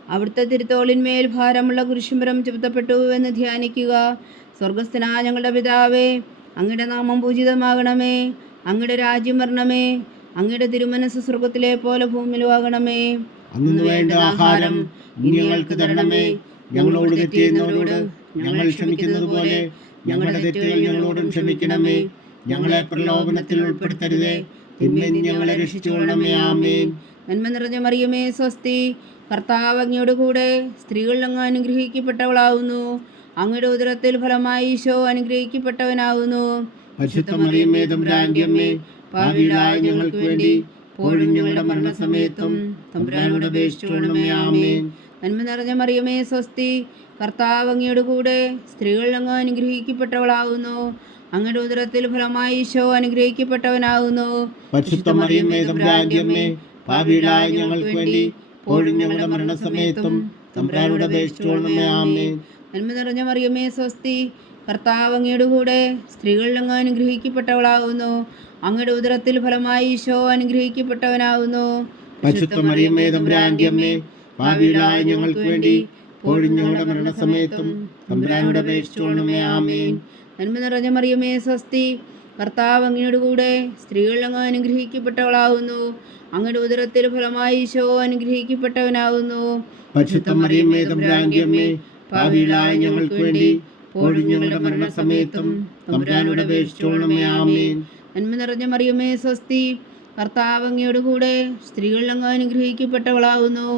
അവിടുത്തെ തിരുത്തോളിന്മേൽ ഭാരമുള്ള കുരിശുമരം ചുമത്തപ്പെട്ടു എന്ന് ധ്യാനിക്കുക. സ്വർഗസ്ഥനായ ഞങ്ങളുടെ പിതാവേ, അങ്ങയുടെ നാമം പൂജിതമാകണമേ. അങ്ങയുടെ രാജ്യം വരണമേ. അങ്ങയുടെ തിരുമനസ് സ്വർഗത്തിലെ പോലെ ഭൂമിയിലുമാകണമേ. അന്നു വേണ്ട ആഹാരം ഇനി ഞങ്ങൾക്ക് തരണമേ. ഞങ്ങളോട് തെറ്റ് ചെയ്യുന്നവരോട് ഞങ്ങൾ ക്ഷമിക്കുന്നത് പോലെ ഞങ്ങളുടെ തെറ്റുകൾ ഞങ്ങളോടും ക്ഷമിക്കണമേ. ഞങ്ങളെ പ്രലോഭനത്തിൽ ഉൾപ്പെടുത്തരുതേ, തിന്മയിൽ ഞങ്ങളെ രക്ഷിച്ചുകൊള്ളണമേ. ആമേൻ. നന്മ നിറഞ്ഞ മറിയമേ, സ്വസ്തി. കർത്താവ് അങ്ങയോട് കൂടെ സ്ത്രീകൾ അങ്ങ് അനുഗ്രഹിക്കപ്പെട്ടവളാവുന്നു. അങ്ങയുടെ ഉദരത്തിൽ ഫലമായി ഈശോ അനുഗ്രഹിക്കപ്പെട്ടവനാകുന്നു. പരിശുദ്ധ മറിയമേ, തമ്പുരാന്റെ അമ്മേ, പാപികളായ ഞങ്ങൾക്ക് വേണ്ടി ഇപ്പോഴും ഞങ്ങളുടെ മരണസമയത്തും തമ്പുരാനോട് അപേക്ഷിച്ചുകൊള്ളണമേ. ആമേൻ. നന്മ നിറഞ്ഞ മറിയമേ, സ്വസ്തി. കർത്താവ് അങ്ങയോട് കൂടെ സ്ത്രീകൾ അങ്ങ് അനുഗ്രഹിക്കപ്പെട്ടവളാകുന്നു. അങ്ങയുടെ ഉദരത്തിൽ ഫലമായി ഈശോ അനുഗ്രഹിക്കപ്പെട്ടവനാകുന്നു. പരിശുദ്ധ മറിയമേ, തമ്പുരാന്റെ അമ്മേ, പാപികളായ ഞങ്ങൾക്ക് വേണ്ടി ഇപ്പോഴും ഞങ്ങളുടെ മരണസമയത്തും തമ്പുരാനോട് അപേക്ഷിച്ചുകൊള്ളണമേ. ആമേൻ. നന്മ നിറഞ്ഞ മറിയമേ, സ്വസ്തി. കർത്താവ് അങ്ങയോട് കൂടെ സ്ത്രീകൾ അങ്ങ് അനുഗ്രഹിക്കപ്പെട്ടവളാകുന്നു. അങ്ങയുടെ ഉദരത്തിൽ ഫലമായി ഈശോ അനുഗ്രഹിക്കപ്പെട്ടവനാകുന്നു. പരിശുദ്ധ മറിയമേ, തമ്പുരാന്റെ അമ്മേ, പാപികളായ ഞങ്ങൾക്ക് വേണ്ടി ഇപ്പോഴും ഞങ്ങളുടെ മരണസമയത്തും തമ്പുരാനോട് അപേക്ഷിച്ചുകൊള്ളണമേ. ആമേൻ. നന്മ നിറഞ്ഞ മറിയമേ, സ്വസ്തി. കർത്താവ് അങ്ങയോട് കൂടെ സ്ത്രീകൾ അങ്ങ് അനുഗ്രഹിക്കപ്പെട്ടവളാകുന്നു. അങ്ങയുടെ ഉദരത്തിൽ ഫലമായി ഈശോ അനുഗ്രഹിക്കപ്പെട്ടവനാകുന്നു. പരിശുദ്ധ മറിയമേ, തമ്പുരാന്റെ അമ്മേ, പാപികളായ ഞങ്ങൾക്ക് വേണ്ടി ഇപ്പോഴും ഞങ്ങളുടെ മരണസമയത്തും തമ്പുരാനോട് അപേക്ഷിച്ചുകൊള്ളണമേ. ആമേൻ. നന്മ നിറഞ്ഞ മറിയമേ, സ്വസ്തി. കർത്താവ് അങ്ങയോട് കൂടെ സ്ത്രീകൾ അങ്ങ് അനുഗ്രഹിക്കപ്പെട്ടവളാകുന്നു.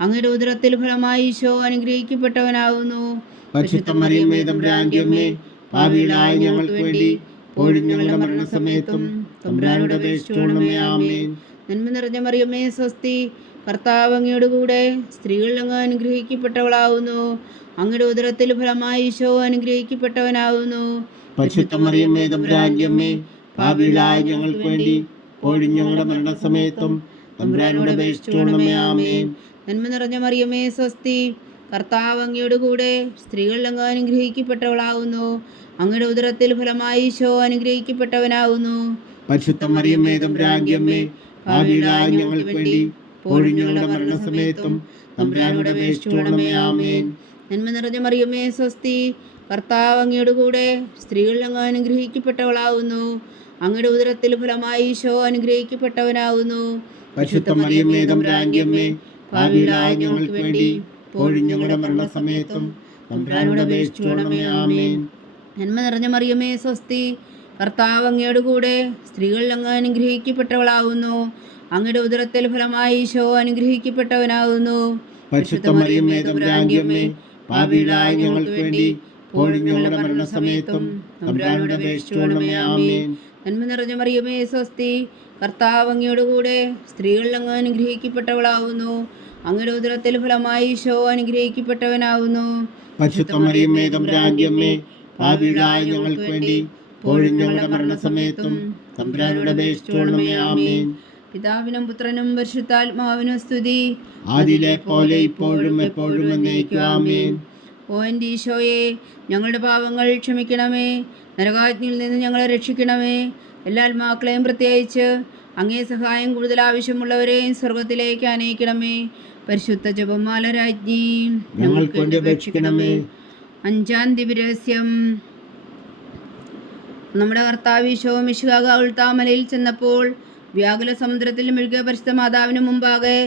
അങ്ങയുടെ ഉദരത്തിൽ ഫലമായി ഈശോ അനുഗ്രഹിക്കപ്പെട്ടവനാകുന്നു. പരിശുദ്ധ മറിയമേ, തമ്പുരാന്റെ അമ്മേ, പാപികളായ ഞങ്ങൾക്ക് വേണ്ടി ഇപ്പോഴും ഞങ്ങളുടെ മരണസമയത്തും തമ്പുരാനോട് അപേക്ഷിച്ചുകൊള്ളണമേ. ആമേൻ. നന്മ നിറഞ്ഞ മറിയമേ, സ്വസ്തി. കർത്താവ് അങ്ങയോട് കൂടെ സ്ത്രീകൾ അങ്ങ് അനുഗ്രഹിക്കപ്പെട്ടവളാകുന്നു. അങ്ങയുടെ ഉദരത്തിൽ ഫലമായി ഈശോ അനുഗ്രഹിക്കപ്പെട്ടവനാകുന്നു. പരിശുദ്ധ മറിയമേ, തമ്പുരാന്റെ അമ്മേ, പാപികളായ ഞങ്ങൾക്ക് വേണ്ടി ഇപ്പോഴും ഞങ്ങളുടെ മരണസമയത്തും തമ്പുരാനോട് അപേക്ഷിച്ചുകൊള്ളണമേ. ആമേൻ. നന്മ നിറഞ്ഞ മറിയമേ, സ്വസ്തി. കർത്താവ് അങ്ങയോട് കൂടെ സ്ത്രീകൾ അങ്ങ് അനുഗ്രഹിക്കപ്പെട്ടവളാകുന്നു. അങ്ങയുടെ ഉദരത്തിൽ ഫലമായി ഈശോ അനുഗ്രഹിക്കപ്പെട്ടവനാകുന്നു. പരിശുദ്ധ മറിയമേ, തമ്പുരാന്റെ അമ്മേ, പാപികളായ ഞങ്ങൾക്ക് വേണ്ടി ഇപ്പോഴും ഞങ്ങളുടെ മരണസമയത്തും തമ്പുരാനോട് അപേക്ഷിച്ചുകൊള്ളണമേ. ആമേൻ. നന്മ നിറഞ്ഞ മറിയമേ, സ്വസ്തി. കർത്താവ് അങ്ങയോട് കൂടെ സ്ത്രീകൾ അങ്ങ് അനുഗ്രഹിക്കപ്പെട്ടവളാകുന്നു. അങ്ങയുടെ ഉദരത്തിൽ ഫലമായി ഈശോ അനുഗ്രഹിക്കപ്പെട്ടവനാകുന്നു. പരിശുദ്ധ മറിയമേ, തമ്പുരാന്റെ അമ്മേ, പാപികളായ ഞങ്ങൾക്ക് വേണ്ടി ഇപ്പോഴും ഞങ്ങളുടെ മരണസമയത്തും തമ്പുരാനോട് അപേക്ഷിച്ചുകൊള്ളണമേ. ആമേൻ. നന്മ നിറഞ്ഞ മറിയമേ, സ്വസ്തി. കർത്താവ് അങ്ങയോട് കൂടെ സ്ത്രീകൾ അങ്ങ് അനുഗ്രഹിക്കപ്പെട്ടവളാകുന്നു. അങ്ങയുടെ ഉദരത്തിൽ ഫലമായി ഈശോ അനുഗ്രഹിക്കപ്പെട്ടവനാകുന്നു. പരിശുദ്ധ മറിയമേ, തമ്പുരാന്റെ അമ്മേ, പാപികളായ ഞങ്ങൾക്ക് വേണ്ടി ഇപ്പോഴും ഞങ്ങളുടെ മരണസമയത്തും തമ്പുരാനോട് അപേക്ഷിച്ചുകൊള്ളണമേ. ആമേൻ. നന്മ നിറഞ്ഞ മറിയമേ, സ്വസ്തി. കർത്താവ് അങ്ങയോട് കൂടെ സ്ത്രീകൾ അങ്ങ് അനുഗ്രഹിക്കപ്പെട്ടവളാകുന്നു. അങ്ങയുടെ ഉദരത്തിൽ ഫലമായി ഈശോ അനുഗ്രഹിക്കപ്പെട്ടവനാകുന്നു. പരിശുദ്ധ മറിയമേ, തമ്പുരാന്റെ അമ്മേ, പാപികളായ ഞങ്ങൾക്ക് വേണ്ടി ഇപ്പോഴും ഞങ്ങളുടെ മരണസമയത്തും തമ്പുരാനോട് അപേക്ഷിച്ചുകൊള്ളണമേ. ആമേൻ. പിതാവിനും പുത്രനും പരിശുദ്ധാത്മാവിനും സ്തുതി. ആദിയിലെ പോലെ ഇപ്പോഴും എപ്പോഴും എന്നേക്കും. ആമേൻ. ഓ എൻ്റെ ഈശോയെ, ഞങ്ങളുടെ പാപങ്ങൾ ക്ഷമിക്കണമേ. നരകാഗ്നിയിൽ നിന്ന് ഞങ്ങളെ രക്ഷിക്കണമേ. എല്ലാ ആത്മാക്കളെയും പ്രത്യേകിച്ച് അങ്ങേ സഹായം കൂടുതൽ ആവശ്യമുള്ളവരെയും സ്വർഗത്തിലേക്ക് അനയിക്കണമേ. പരിശുദ്ധ ജപമാല രാജ്ഞി, ഞങ്ങൾക്ക് വേണ്ടി അപേക്ഷിക്കണമേ. അഞ്ചാം ദിവ്യരഹസ്യം. നമ്മുടെ കർത്താവ് ഈശോ മിശിഹാ ഗാഗുൽത്താമലയിൽ ചെന്നപ്പോൾ വ്യാകുല സമുദ്രത്തിൽ മുഴുകിയ പരിശുദ്ധ മാതാവിന് മുമ്പാകെ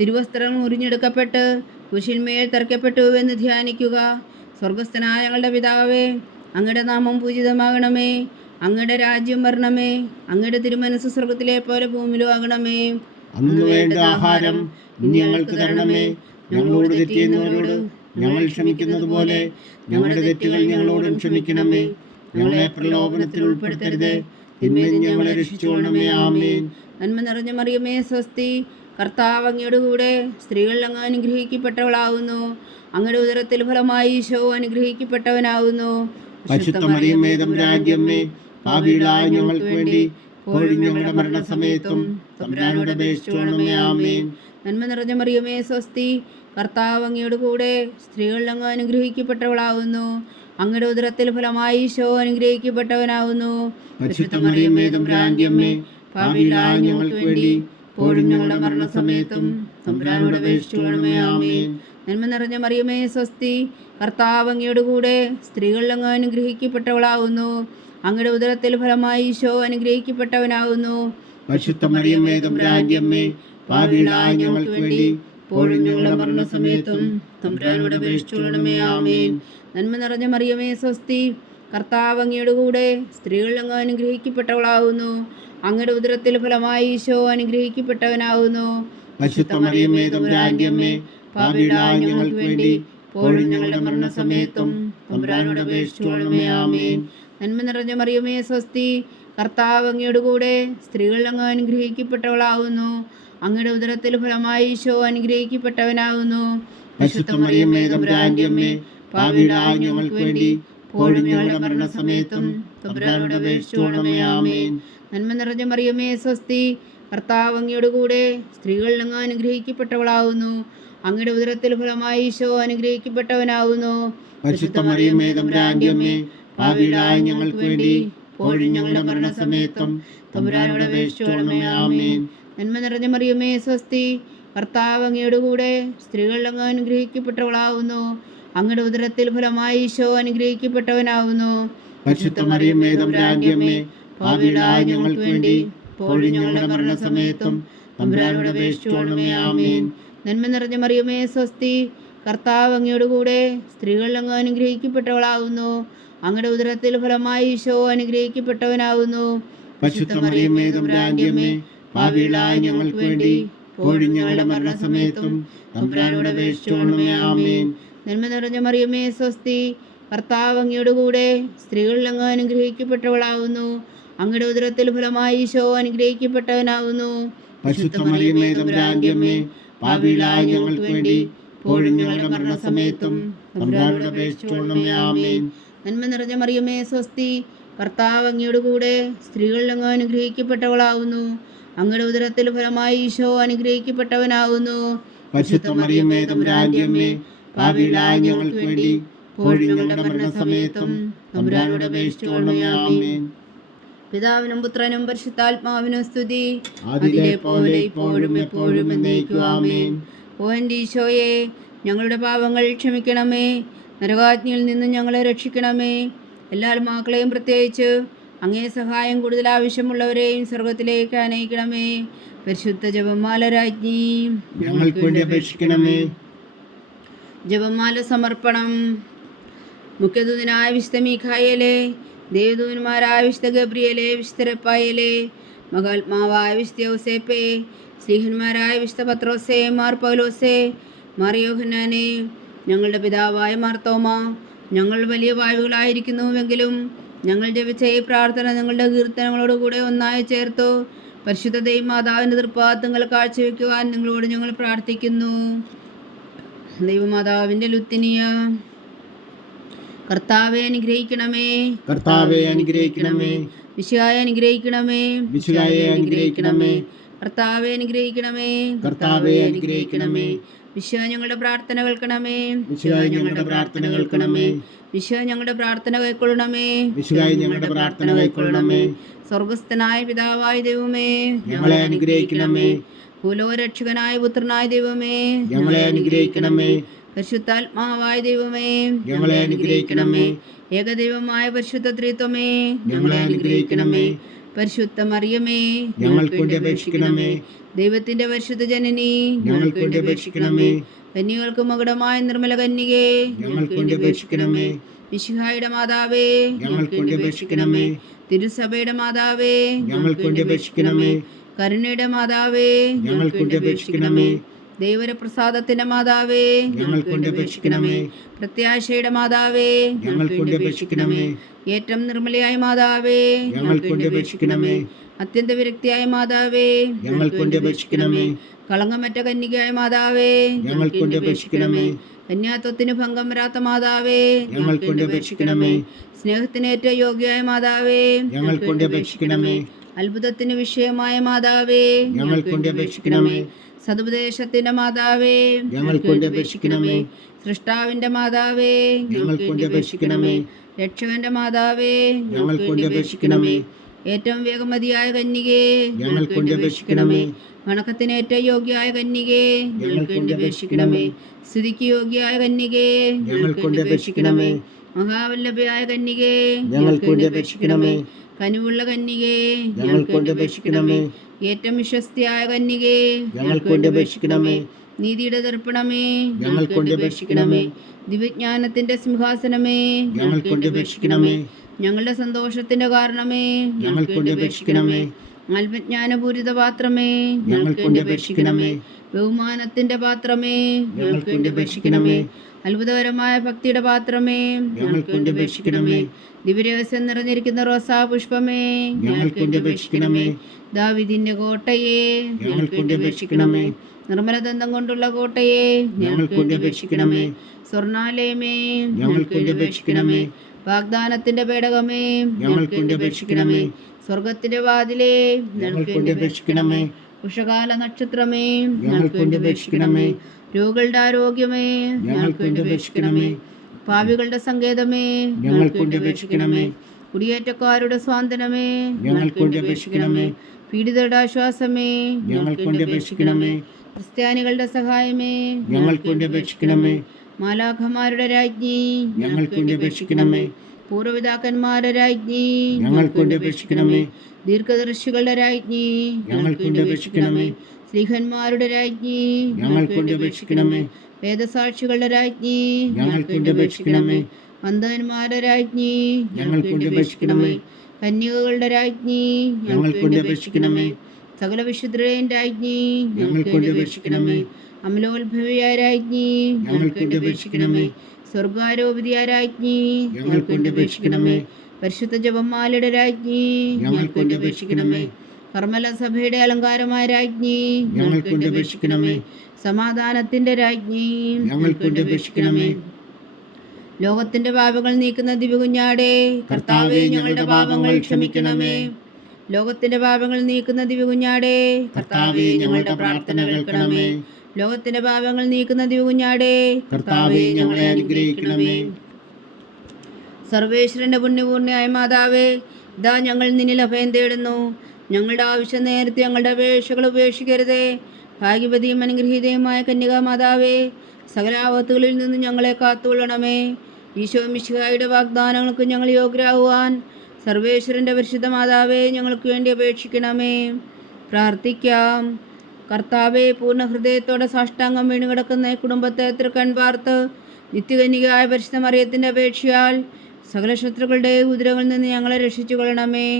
തിരുവസ്ത്രം ഉറിഞ്ഞെടുക്കപ്പെട്ട് കുരിശിന്മേൽ തറയ്ക്കപ്പെട്ടു എന്ന് ധ്യാനിക്കുക. സ്വർഗസ്ഥനായ ഞങ്ങളുടെ പിതാവേ, അങ്ങയുടെ നാമം പൂജിതമാകണമേ. അങ്ങയുടെ രാജ്യം വരണമേ. അങ്ങയുടെ തിരുമനസ് സ്വർഗത്തിലെ പോലെ ഭൂമിയിലും ആകണമേ. അന്നു വേണ്ട ആഹാരം ഇനി ഞങ്ങൾക്ക് തരണമേ. ഞങ്ങളോട് തെറ്റ് ചെയ്യുന്നവരോട് ഞങ്ങൾ ക്ഷമിക്കുന്നത് പോലെ ഞങ്ങളുടെ തെറ്റുകൾ ഞങ്ങളോടും ക്ഷമിക്കണമേ. ഞങ്ങളെ പ്രലോഭനത്തിൽ ഉൾപ്പെടുത്തരുതേ, തിന്മയിൽ ഞങ്ങളെ രക്ഷിച്ചുകൊള്ളണമേ. ആമേൻ. നന്മ നിറഞ്ഞ മറിയമേ, സ്വസ്തി. കർത്താവ് അങ്ങയോട് കൂടെ സ്ത്രീകൾ അങ്ങ് അനുഗ്രഹിക്കപ്പെട്ടവളാകുന്നു. അങ്ങയുടെ ഉദരത്തിൽ ഫലമായി ഈശോ അനുഗ്രഹിക്കപ്പെട്ടവനാകുന്നു. പരിശുദ്ധ മറിയമേ, തമ്പുരാന്റെ അമ്മേ, പാപികളായ ഞങ്ങൾക്ക് വേണ്ടി ഇപ്പോഴും ഞങ്ങളുടെ മരണസമയത്തും തമ്പുരാനോട് അപേക്ഷിച്ചുകൊള്ളണമേ. ആമേൻ. നന്മ നിറഞ്ഞ മറിയമേ, സ്വസ്തി. കർത്താവ് അങ്ങയോട് കൂടെ സ്ത്രീകൾ അങ്ങ് അനുഗ്രഹിക്കപ്പെട്ടവളാകുന്നു. അങ്ങയുടെ ഉദരത്തിൽ ഫലമായി ഈശോ അനുഗ്രഹിക്കപ്പെട്ടവനാകുന്നു. പരിശുദ്ധ മറിയമേ, തമ്പുരാന്റെ അമ്മേ, പാപികളായ ഞങ്ങൾക്ക് വേണ്ടി ഇപ്പോഴും ഞങ്ങളുടെ മരണസമയത്തും തമ്പുരാനോട് അപേക്ഷിച്ചുകൊള്ളണമേ. ആമേൻ. നന്മ നിറഞ്ഞ മറിയമേ സ്വസ്തി, കർത്താവ് അങ്ങയുടെ കൂടെ, സ്ത്രീകളിൽ അങ്ങ് അനുഗ്രഹിക്കപ്പെട്ടവളാവുന്നു. അങ്ങയുടെ ഉദരത്തിൽ ഫലമായി ഈശോ അനുഗ്രഹിക്കപ്പെട്ടവനാവുന്നു. പരിശുദ്ധ മറിയമേ തമ്പുരാന്റെ അമ്മേ, പാപികളായ ഞങ്ങൾക്ക് വേണ്ടി ഇപ്പോഴും ഞങ്ങളുടെ മരണസമയത്തും തമ്പുരാനോട് അപേക്ഷിച്ചുകൊള്ളണമേ. ആമേൻ. നന്മ നിറഞ്ഞ മറിയമേ സ്വസ്തി, കർത്താവ് അങ്ങയുടെ കൂടെ, സ്ത്രീകളിൽ അങ്ങ് അനുഗ്രഹിക്കപ്പെട്ടവളാവുന്നു. അങ്ങയുടെ ഉദരത്തിൽ ഫലമായി ഈശോ അനുഗ്രഹിക്കപ്പെട്ടവനാവുന്നു. പരിശുദ്ധ മറിയമേ തമ്പുരാന്റെ അമ്മേ, പാപികളായ ഞങ്ങൾക്ക് വേണ്ടി ഇപ്പോഴും ഞങ്ങളുടെ മരണസമയത്തും തമ്പുരാനോട് അപേക്ഷിച്ചുകൊള്ളണമേ. ആമേൻ. നന്മ നിറഞ്ഞ മറിയമേ സ്വസ്തി, കർത്താവ് അങ്ങയുടെ കൂടെ, സ്ത്രീകളിൽ അങ്ങ് അനുഗ്രഹിക്കപ്പെട്ടവളാവുന്നു. അങ്ങയുടെ ഉദരത്തിൽ ഫലമായി ഈശോ അനുഗ്രഹിക്കപ്പെട്ടവനാവുന്നു. പരിശുദ്ധ മറിയമേ തമ്പുരാന്റെ അമ്മേ, പാപികളായ ഞങ്ങൾക്ക് വേണ്ടി ഇപ്പോഴും ഞങ്ങളുടെ മരണസമയത്തും തമ്പുരാനോട് അപേക്ഷിച്ചുകൊള്ളണമേ. ആമേൻ. നന്മ നിറഞ്ഞ മറിയമേ സ്വസ്തി, കർത്താവ് അങ്ങയുടെ കൂടെ, സ്ത്രീകളിൽ അങ്ങ് അനുഗ്രഹിക്കപ്പെട്ടവളാവുന്നു. അങ്ങയുടെ ഉദരത്തിൽ ഫലമായി ഈശോ അനുഗ്രഹിക്കപ്പെട്ടവനാവുന്നു. പരിശുദ്ധ മറിയമേ തമ്പുരാന്റെ അമ്മേ, പാപികളായ ഞങ്ങൾക്ക് വേണ്ടി ഇപ്പോഴും ഞങ്ങളുടെ മരണസമയത്തും തമ്പുരാനോട് അപേക്ഷിച്ചുകൊള്ളണമേ. ആമേൻ. നന്മ നിറഞ്ഞ മറിയമേ സ്വസ്തി, കർത്താവ് അങ്ങയുടെ കൂടെ, സ്ത്രീകളിൽ അങ്ങ് അനുഗ്രഹിക്കപ്പെട്ടവളാവുന്നു. അങ്ങയുടെ ഉദരത്തിൽ ഫലമായി ഈശോ അനുഗ്രഹിക്കപ്പെട്ടവനാവുന്നു. പരിശുദ്ധ മറിയമേ തമ്പുരാന്റെ അമ്മേ, പാപികളായ ഞങ്ങൾക്ക് വേണ്ടി ഇപ്പോഴും ഞങ്ങളുടെ മരണസമയത്തും തമ്പുരാനോട് അപേക്ഷിച്ചുകൊള്ളണമേ. ആമേൻ. നന്മ നിറഞ്ഞ മറിയമേ സ്വസ്തി, കർത്താവ് അങ്ങയുടെ കൂടെ, സ്ത്രീകളിൽ അങ്ങ് അനുഗ്രഹിക്കപ്പെട്ടവളാവുന്നു. അങ്ങയുടെ ഉദരത്തിൽ ഫലമായി ഈശോ അനുഗ്രഹിക്കപ്പെട്ടവനാവുന്നു. പരിശുദ്ധ മറിയമേ തമ്പുരാന്റെ അമ്മേ, പാപികളായ ഞങ്ങൾക്ക് വേണ്ടി ഇപ്പോഴും ഞങ്ങളുടെ മരണസമയത്തും തമ്പുരാനോട് അപേക്ഷിച്ചുകൊള്ളണമേ. ആമേൻ. നന്മ നിറഞ്ഞ മറിയമേ സ്വസ്തി, കർത്താവ് അങ്ങയുടെ കൂടെ, സ്ത്രീകളിൽ അങ്ങ് അനുഗ്രഹിക്കപ്പെട്ടവളാവുന്നു. അങ്ങയുടെ ഉദരത്തിൽ ഫലമായി ഈശോ അനുഗ്രഹിക്കപ്പെട്ടവനാവുന്നു. പരിശുദ്ധ മറിയമേ തമ്പുരാന്റെ അമ്മേ, പാപികളായ ഞങ്ങൾക്ക് വേണ്ടി ഇപ്പോഴും ഞങ്ങളുടെ മരണസമയത്തും തമ്പുരാനോട് അപേക്ഷിച്ചുകൊള്ളണമേ. ആമേൻ. നന്മ നിറഞ്ഞ മറിയമേ സ്വസ്തി, കർത്താവ് അങ്ങയുടെ കൂടെ, സ്ത്രീകളിൽ അങ്ങ് അനുഗ്രഹിക്കപ്പെട്ടവളാവുന്നു. അങ്ങയുടെ ഉദരത്തിൽ ഫലമായി ഈശോ അനുഗ്രഹിക്കപ്പെട്ടവനാവുന്നു. പരിശുദ്ധ മറിയമേ തമ്പുരാന്റെ അമ്മേ, പാപികളായ ഞങ്ങൾക്ക് വേണ്ടി ഇപ്പോഴും ഞങ്ങളുടെ മരണസമയത്തും തമ്പുരാനോട് അപേക്ഷിച്ചുകൊള്ളണമേ. ആമേൻ. പിതാവിനും പുത്രനും പരിശുദ്ധാത്മാവിനും സ്തുതി, അതിലെ പോലെ ഇപ്പോഴും എപ്പോഴും എന്നേക്കും. ആമേൻ. ഓ എൻ്റെ ഈശോയെ, ഞങ്ങളുടെ പാപങ്ങൾ ക്ഷമിക്കണമേ. നരകാജ്ഞയിൽ നിന്ന് ഞങ്ങളെ രക്ഷിക്കണമേ. എല്ലാ ആത്മാക്കളെയും, പ്രത്യേകിച്ച് അങ്ങേ സഹായം കൂടുതൽ ആവശ്യമുള്ളവരെയും സ്വർഗത്തിലേക്ക് അനയിക്കണമേ. പരിശുദ്ധ ജപമാല രാജ്ഞി, ഞങ്ങൾക്ക് വേണ്ടി അപേക്ഷിക്കണമേ. ജപമാല സമർപ്പണം. മുഖ്യദൂതനായ വിശുദ്ധ മീഖായേലേ, ദേവദൂതന്മാരായ വിശുദ്ധ ഗബ്രിയേലേ, വിശുദ്ധ റഫായേലേ, മഹാത്മാവായ വിശുദ്ധ യൗസേപ്പേ, സ്ലീഹന്മാരായ വിശുദ്ധ പത്രോസേ, മാർ പൗലോസേ, മാർ യോഹന്നാനേ, ഞങ്ങളുടെ പിതാവായ മാർത്തോമ, ഞങ്ങൾ വലിയ വായുകളായിരിക്കുന്നുവെങ്കിലും ഞങ്ങൾ ജപിച്ച ഈ പ്രാർത്ഥന ഞങ്ങളുടെ കീർത്തനങ്ങളോടുകൂടെ ഒന്നായി ചേർത്തു പരിശുദ്ധ ദൈവമാതാവിൻ്റെ തൃപ്പാദങ്ങൾ കാഴ്ചവെക്കുവാൻ നിങ്ങളോട് ഞങ്ങൾ പ്രാർത്ഥിക്കുന്നു. ദൈവമാതാവിൻ്റെ ലുത്തിനിയ, കർത്താവെ അനുഗ്രഹിക്കണമേ. കർത്താവെ അനുഗ്രഹിക്കണമേ. മിശിഹായെ അനുഗ്രഹിക്കണമേ. മിശിഹായെ അനുഗ്രഹിക്കണമേ. കർത്താവെ അനുഗ്രഹിക്കണമേ. കർത്താവെ അനുഗ്രഹിക്കണമേ. മിശിഹാ ഞങ്ങളുടെ പ്രാർത്ഥന കേൾക്കണമേ. മിശിഹായെ ഞങ്ങളുടെ പ്രാർത്ഥന കേൾക്കണമേ. മിശിഹാ ഞങ്ങളുടെ പ്രാർത്ഥന കൈക്കൊള്ളണമേ. മിശിഹായെ ഞങ്ങളുടെ പ്രാർത്ഥന കൈക്കൊള്ളണമേ. സ്വർഗസ്ഥനായ പിതാവായ ദൈവമേ, ഞങ്ങളെ അനുഗ്രഹിക്കണമേ. ഭൂലോകരക്ഷകനായ പുത്രനായ ദൈവമേ, ഞങ്ങളെ അനുഗ്രഹിക്കണമേ. പരിശുദ്ധാത്മാവായ ദൈവമേ, ഞങ്ങളെ അനുഗ്രഹിക്കണമേ. ഏകദൈവമായ പരിശുദ്ധ ത്രിത്വമേ, ഞങ്ങളെ അനുഗ്രഹിക്കണമേ. പരിശുദ്ധ മറിയമേ, ഞങ്ങൾക്ക് വേണ്ടി അപേക്ഷിക്കണമേ. ദൈവത്തിന്റെ പരിശുദ്ധ ജനനി, ഞങ്ങൾക്ക് വേണ്ടി അപേക്ഷിക്കണമേ. കന്യകൾക്ക് മകുടമായ നിർമ്മല കന്യകേ, ഞങ്ങൾക്ക് വേണ്ടി അപേക്ഷിക്കണമേ. മിശിഹായുടെ മാതാവേ, ഞങ്ങൾക്ക് വേണ്ടി അപേക്ഷിക്കണമേ. തിരുസഭയുടെ മാതാവേ, ഞങ്ങൾക്ക് വേണ്ടി അപേക്ഷിക്കണമേ. കരുണയുടെ മാതാവേ, ഞങ്ങൾക്ക് വേണ്ടി അപേക്ഷിക്കണമേ. ദൈവപ്രസാദത്തിന്റെ മാതാവേ, ഞങ്ങൾക്ക് വേണ്ടി അപേക്ഷിക്കണമേ. പ്രത്യാശയുടെ മാതാവേ, ഞങ്ങൾക്ക് വേണ്ടി അപേക്ഷിക്കണമേ. ഏറ്റവും നിർമ്മലയായ മാതാവേ, ഞങ്ങൾക്ക് വേണ്ടി അപേക്ഷിക്കണമേ. അത്യന്ത വിരക്തിയായ മാതാവേ, ഞങ്ങൾക്ക് വേണ്ടി അപേക്ഷിക്കണമേ. കളങ്കമറ്റ കന്യകയായ മാതാവേ, ഞങ്ങൾക്ക് വേണ്ടി അപേക്ഷിക്കണമേ. കന്യാത്വത്തിന് ഭംഗം വരാത്ത മാതാവേ, ഞങ്ങൾക്ക് വേണ്ടി അപേക്ഷിക്കണമേ. സ്നേഹത്തിനേറ്റ യോഗ്യയായ മാതാവേ, ഞങ്ങൾക്ക് വേണ്ടി അപേക്ഷിക്കണമേ. അത്ഭുതത്തിന് വിഷയമായ മാതാവേ, ഞങ്ങൾക്ക് വേണ്ടി അപേക്ഷിക്കണമേ. സതുപദേശത്തിന്റെ മാതാവേ, ഞങ്ങൾക്ക് വേണ്ടി അപേക്ഷിക്കണമേ. സൃഷ്ടാവിന്റെ മാതാവേ, ഞങ്ങൾക്ക് വേണ്ടി അപേക്ഷിക്കണമേ. രക്ഷകന്റെ മാതാവേ, ഞങ്ങൾക്ക് വേണ്ടി അപേക്ഷിക്കണമേ. ഏറ്റവും വേഗമതിയായ കന്യകേ, ഞങ്ങൾക്ക് വേണ്ടി അപേക്ഷിക്കണമേ. വണക്കത്തിന് ഏറ്റവും യോഗ്യയായ കന്യകേ, ഞങ്ങൾക്ക് വേണ്ടി അപേക്ഷിക്കണമേ. സ്തുതിക്ക് യോഗ്യയായ കന്യകേ, ഞങ്ങൾക്ക് വേണ്ടി അപേക്ഷിക്കണമേ. മഹാവല്ലഭയായ കന്യകേ, ഞങ്ങൾക്ക് വേണ്ടി അപേക്ഷിക്കണമേ. കനിവുള്ള കന്യകേ, ഞങ്ങൾക്ക് വേണ്ടി അപേക്ഷിക്കണമേ. ഏറ്റവും വിശ്വസ്തയായ കന്യകേ, ഞങ്ങൾക്ക് വേണ്ടി അപേക്ഷിക്കണമേ. നീതിയുടെ ദർപ്പണമേ, ഞങ്ങൾക്ക് വേണ്ടി അപേക്ഷിക്കണമേ. ദിവ്യജ്ഞാനത്തിന്റെ സിംഹാസനമേ, ഞങ്ങൾക്ക് വേണ്ടി അപേക്ഷിക്കണമേ. ഞങ്ങളുടെ സന്തോഷത്തിന്റെ കാരണമേ, ഞങ്ങൾക്ക് വേണ്ടി അപേക്ഷിക്കണമേ. അല്പജ്ഞാനപൂരിത പാത്രമേ, ഞങ്ങൾക്ക് വേണ്ടി അപേക്ഷിക്കണമേ. ബഹുമാനത്തിന്റെ പാത്രമേ, ഞങ്ങൾക്ക് വേണ്ടി അപേക്ഷിക്കണമേ. അത്ഭുതകരമായ ഭക്തിയുടെ പാത്രമേ, ഞങ്ങൾക്ക് വേണ്ടി അപേക്ഷിക്കണമേ. ദിവ്യരഹസ്യം നിറഞ്ഞിരിക്കുന്ന റോസാ പുഷ്പമേ, ഞങ്ങൾക്ക് വേണ്ടി അപേക്ഷിക്കണമേ. ദാവീദിന്റെ കോട്ടയെ, ഞങ്ങൾക്ക് വേണ്ടി അപേക്ഷിക്കണമേ. നിർമ്മലദന്തം കൊണ്ടുള്ള കോട്ടയെ, ഞങ്ങൾക്ക് വേണ്ടി അപേക്ഷിക്കണമേ. സ്വർണാലയമേ, ഞങ്ങൾക്ക് വേണ്ടി അപേക്ഷിക്കണമേ. വാഗ്ദാനത്തിന്റെ പേടകമേ, ഞങ്ങൾക്ക് വേണ്ടി അപേക്ഷിക്കണമേ. സ്വർഗത്തിന്റെ വാതിലേ, ഞങ്ങൾക്ക് വേണ്ടി അപേക്ഷിക്കണമേ. ഉഷകാല നക്ഷത്രമേ, ഞങ്ങൾക്ക് വേണ്ടി അപേക്ഷിക്കണമേ. രോഗികളുടെ ആരോഗ്യമേ, ഞങ്ങൾക്ക് വേണ്ടി അപേക്ഷിക്കണമേ. പാപികളുടെ സങ്കേതമേ, ഞങ്ങൾക്ക് വേണ്ടി അപേക്ഷിക്കണമേ. കുടിയേറ്റക്കാരുടെ സ്വാന്തനമേ, ഞങ്ങൾക്ക് വേണ്ടി അപേക്ഷിക്കണമേ. പീഡിതരുടെ ആശ്വാസമേ, ഞങ്ങൾക്ക് വേണ്ടി അപേക്ഷിക്കണമേ. ക്രിസ്ത്യാനികളുടെ സഹായമേ, ഞങ്ങൾക്ക് വേണ്ടി അപേക്ഷിക്കണമേ. മാലാഖമാരുടെ രാജ്ഞി, ഞങ്ങൾക്ക് വേണ്ടി അപേക്ഷിക്കണമേ. പൂർവ്വപിതാക്കന്മാരുടെ രാജ്ഞി, ഞങ്ങൾക്ക് വേണ്ടി അപേക്ഷിക്കണമേ. ദീർഘദർശികളുടെ രാജ്ഞി, ഞങ്ങൾക്ക് വേണ്ടി അപേക്ഷിക്കണമേ. സ്ത്രീഹന്മാരുടെ രാജ്ഞി, ഞങ്ങൾക്ക് വേണ്ടി അപേക്ഷിക്കണമേ. വേദസാക്ഷികളുടെ രാജ്ഞി, ഞങ്ങൾക്ക് വേണ്ടി അപേക്ഷിക്കണമേ. വന്ദന്മാരുടെ രാജ്ഞി, ഞങ്ങൾക്ക് വേണ്ടി അപേക്ഷിക്കണമേ. കന്യകകളുടെ രാജ്ഞി, ഞങ്ങൾക്ക് വേണ്ടി അപേക്ഷിക്കണമേ. സകല വിശുദ്ധരുടെയും രാജ്ഞി, ഞങ്ങൾക്ക് വേണ്ടി അപേക്ഷിക്കണമേ. അമലോത്ഭവിയായ രാജ്ഞി, ഞങ്ങൾക്ക് വേണ്ടി അപേക്ഷിക്കണമേ. സ്വർഗാരോപിതയായ രാജ്ഞി, ഞങ്ങൾക്ക് വേണ്ടി അപേക്ഷിക്കണമേ. പരിശുദ്ധ ജപമാലയുടെ രാജ്ഞി, ഞങ്ങൾക്ക് വേണ്ടി അപേക്ഷിക്കണമേ. കർമ്മല സഭയുടെ അലങ്കാരമായ രാജ്ഞി, ഞങ്ങൾക്ക് വേണ്ടി അപേക്ഷിക്കണമേ. സമാധാനത്തിന്റെ രാജ്ഞി, ഞങ്ങൾക്ക് വേണ്ടി അപേക്ഷിക്കണമേ. ലോകത്തിന്റെ പാപങ്ങൾ നീക്കുന്ന ദിവ്യകുഞ്ഞാടേ, കർത്താവേ, ഞങ്ങളുടെ പാപങ്ങൾ ക്ഷമിക്കണമേ. ലോകത്തിന്റെ പാപങ്ങൾ നീക്കുന്ന ദിവ്യകുഞ്ഞാടേ, കർത്താവേ, ഞങ്ങളുടെ പ്രാർത്ഥന കേൾക്കണമേ. ലോകത്തിന്റെ പാപങ്ങൾ നീക്കുന്ന ദിവ്യകുഞ്ഞാടേ, കർത്താവേ, ഞങ്ങളെ അനുഗ്രഹിക്കണമേ. സർവേശ്വരന്റെ പുണ്യപൂർണ്ണയായ മാതാവേ, ഇതാ ഞങ്ങൾ നിന്നിൽ അഭയം തേടുന്നു. ഞങ്ങളുടെ ആവശ്യം നേരത്തെ ഞങ്ങളുടെ അപേക്ഷകൾ ഉപേക്ഷിക്കരുതേ. ഭാഗ്യവതിയും അനുഗ്രഹീതയുമായ കന്യകാ മാതാവേ, സകല ആപത്തുകളിൽ നിന്ന് ഞങ്ങളെ കാത്തുകൊള്ളണമേ. ഈശോ മിശിഹായുടെ വാഗ്ദാനങ്ങൾക്ക് ഞങ്ങൾ യോഗ്യരാകുവാൻ സർവേശ്വരൻ്റെ പരിശുദ്ധ മാതാവേ, ഞങ്ങൾക്ക് വേണ്ടി അപേക്ഷിക്കണമേ. പ്രാർത്ഥിക്കാം. കർത്താവെ, പൂർണ്ണ ഹൃദയത്തോടെ സാഷ്ടാംഗം വീണുകിടക്കുന്ന ഈ കുടുംബത്തെ തൃക്കൺ പാർത്ത് നിത്യകന്യകയായ പരിശുദ്ധ മറിയത്തിൻ്റെ അപേക്ഷയാൽ സകല ശത്രുക്കളുടെ ഉദരങ്ങളിൽ നിന്ന് ഞങ്ങളെ രക്ഷിച്ചു കൊള്ളണമേ.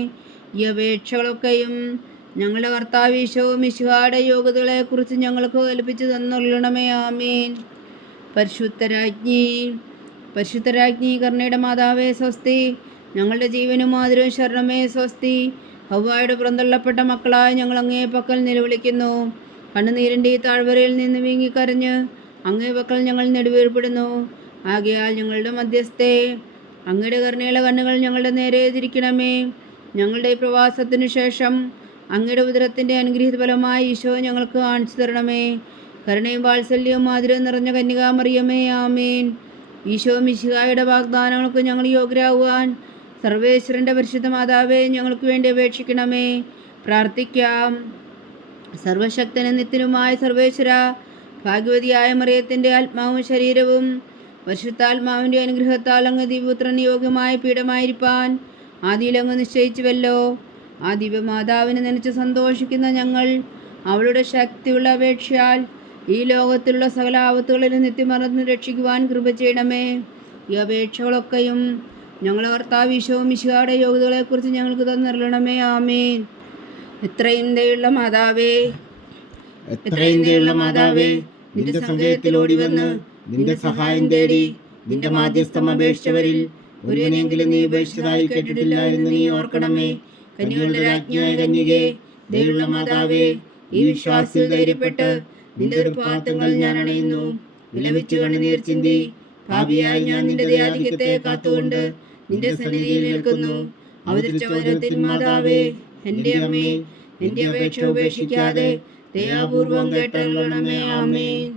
ഈ അപേക്ഷകളൊക്കെയും ഞങ്ങളുടെ കർത്താവ് ഈശോ മിശിഹായുടെ യോഗ്യതകളെക്കുറിച്ച് ഞങ്ങൾക്ക് കൽപ്പിച്ചു തന്നുകൊള്ളണമേ. ആമീൻ. പരിശുദ്ധരാജ്ഞി കരുണയുടെ മാതാവേ സ്വസ്തി. ഞങ്ങളുടെ ജീവനും മാതിരവും ശരണമേ സ്വസ്തി. ഹവ്വായുടെ പുറന്തള്ളപ്പെട്ട മക്കളായ ഞങ്ങൾ അങ്ങേ പക്കൽ നിലവിളിക്കുന്നു. കണ്ണുനീരിൻ്റെ ഈ താഴ്വരയിൽ നിന്ന് വീങ്ങിക്കരഞ്ഞ് അങ്ങേ പക്കൽ ഞങ്ങൾ നെടുവീർപ്പെടുന്നു. ആകയാൽ ഞങ്ങളുടെ മധ്യസ്ഥേ, അങ്ങയുടെ കരുണയുള്ള കണ്ണുകൾ ഞങ്ങളുടെ നേരെ തിരിക്കണമേ. ഞങ്ങളുടെ ഈ പ്രവാസത്തിനു ശേഷം അങ്ങയുടെ ഉദരത്തിൻ്റെ അനുഗ്രഹീത ഫലമായി ഈശോ ഞങ്ങൾക്ക് കാണിച്ചു തരണമേ. കരുണയും വാത്സല്യവും മാധുര്യവും നിറഞ്ഞ കന്യകാമറിയമേ, ആമീൻ. ഈശോ മിശിഹായുടെ വാഗ്ദാനങ്ങൾക്ക് ഞങ്ങൾ യോഗ്യരാകുവാൻ സർവേശ്വരൻ്റെ പരിശുദ്ധ മാതാവേ, ഞങ്ങൾക്ക് വേണ്ടി അപേക്ഷിക്കണമേ. പ്രാർത്ഥിക്കാം. സർവശക്തനും നിത്യനുമായ സർവേശ്വര, ഭാഗ്യവതിയായ മറിയത്തിൻ്റെ ആത്മാവും ശരീരവും പരിശുദ്ധാത്മാവിൻ്റെ അനുഗ്രഹത്താൽ അങ്ങ് ദിവ്യപുത്രന് യോഗ്യമായ പീഠമായിരിക്കാൻ ആദിയിലങ്ങ് നിശ്ചയിച്ചുവല്ലോ. ആ ദിവ്യമാതാവിനെ നനച്ച് സന്തോഷിക്കുന്ന ഞങ്ങൾ അവളുടെ ശക്തിയുള്ള അപേക്ഷയാൽ ഈ ലോകത്തിലുള്ള സകല ആപത്തുകളിൽ നിത്യമറന്ന് രക്ഷിക്കുവാൻ കൃപ ചെയ്യണമേ. ഈ അപേക്ഷകളൊക്കെയും ഞങ്ങളുടെ കർത്താവ് ഈശോ മിശിഹായുടെ യോഗ്യതകളെക്കുറിച്ച് ഞങ്ങൾക്ക് തന്നിരളണമേ. ആമീൻ. എത്രയും ദയുള്ള മാതാവേ, നിന്റെ സങ്കേതത്തിലോടി വന്ന് നിന്റെ സഹായം തേടി നിന്റെ മാധ്യസ്ഥം അപേക്ഷിച്ചവരിൽ ഒരുവനെങ്കിലും നീ ഉപേക്ഷിച്ചതായി കേട്ടിട്ടില്ല എന്ന് നീ ഓർക്കണമേ. കന്യകളുടെ രാജ്ഞിയായ കന്യകേ, ദയുള്ള മാതാവേ, ഈ വിശ്വാസത്തിൽ ധൈര്യപ്പെട്ട് നിന്റെ തൃപ്പാദങ്ങൾ ഞാൻ അണയുന്നു. വിലപിച്ചു കണ്ണുനീർ ചിന്തി ഭാവിയായി ഞാൻ നിന്റെ ദയാധിക്യത്തെ കാത്തുകൊണ്ട് നിന്റെ സന്നിധിയിൽ നിൽക്കുന്നു. അവതരിച്ച വചനത്തിൻ മാതാവേ, എൻ്റെ അമ്മേ, എൻ്റെ അപേക്ഷ ഉപേക്ഷിക്കാതെ ദയാപൂർവം കേട്ടരുളണമേ. ആമേൻ.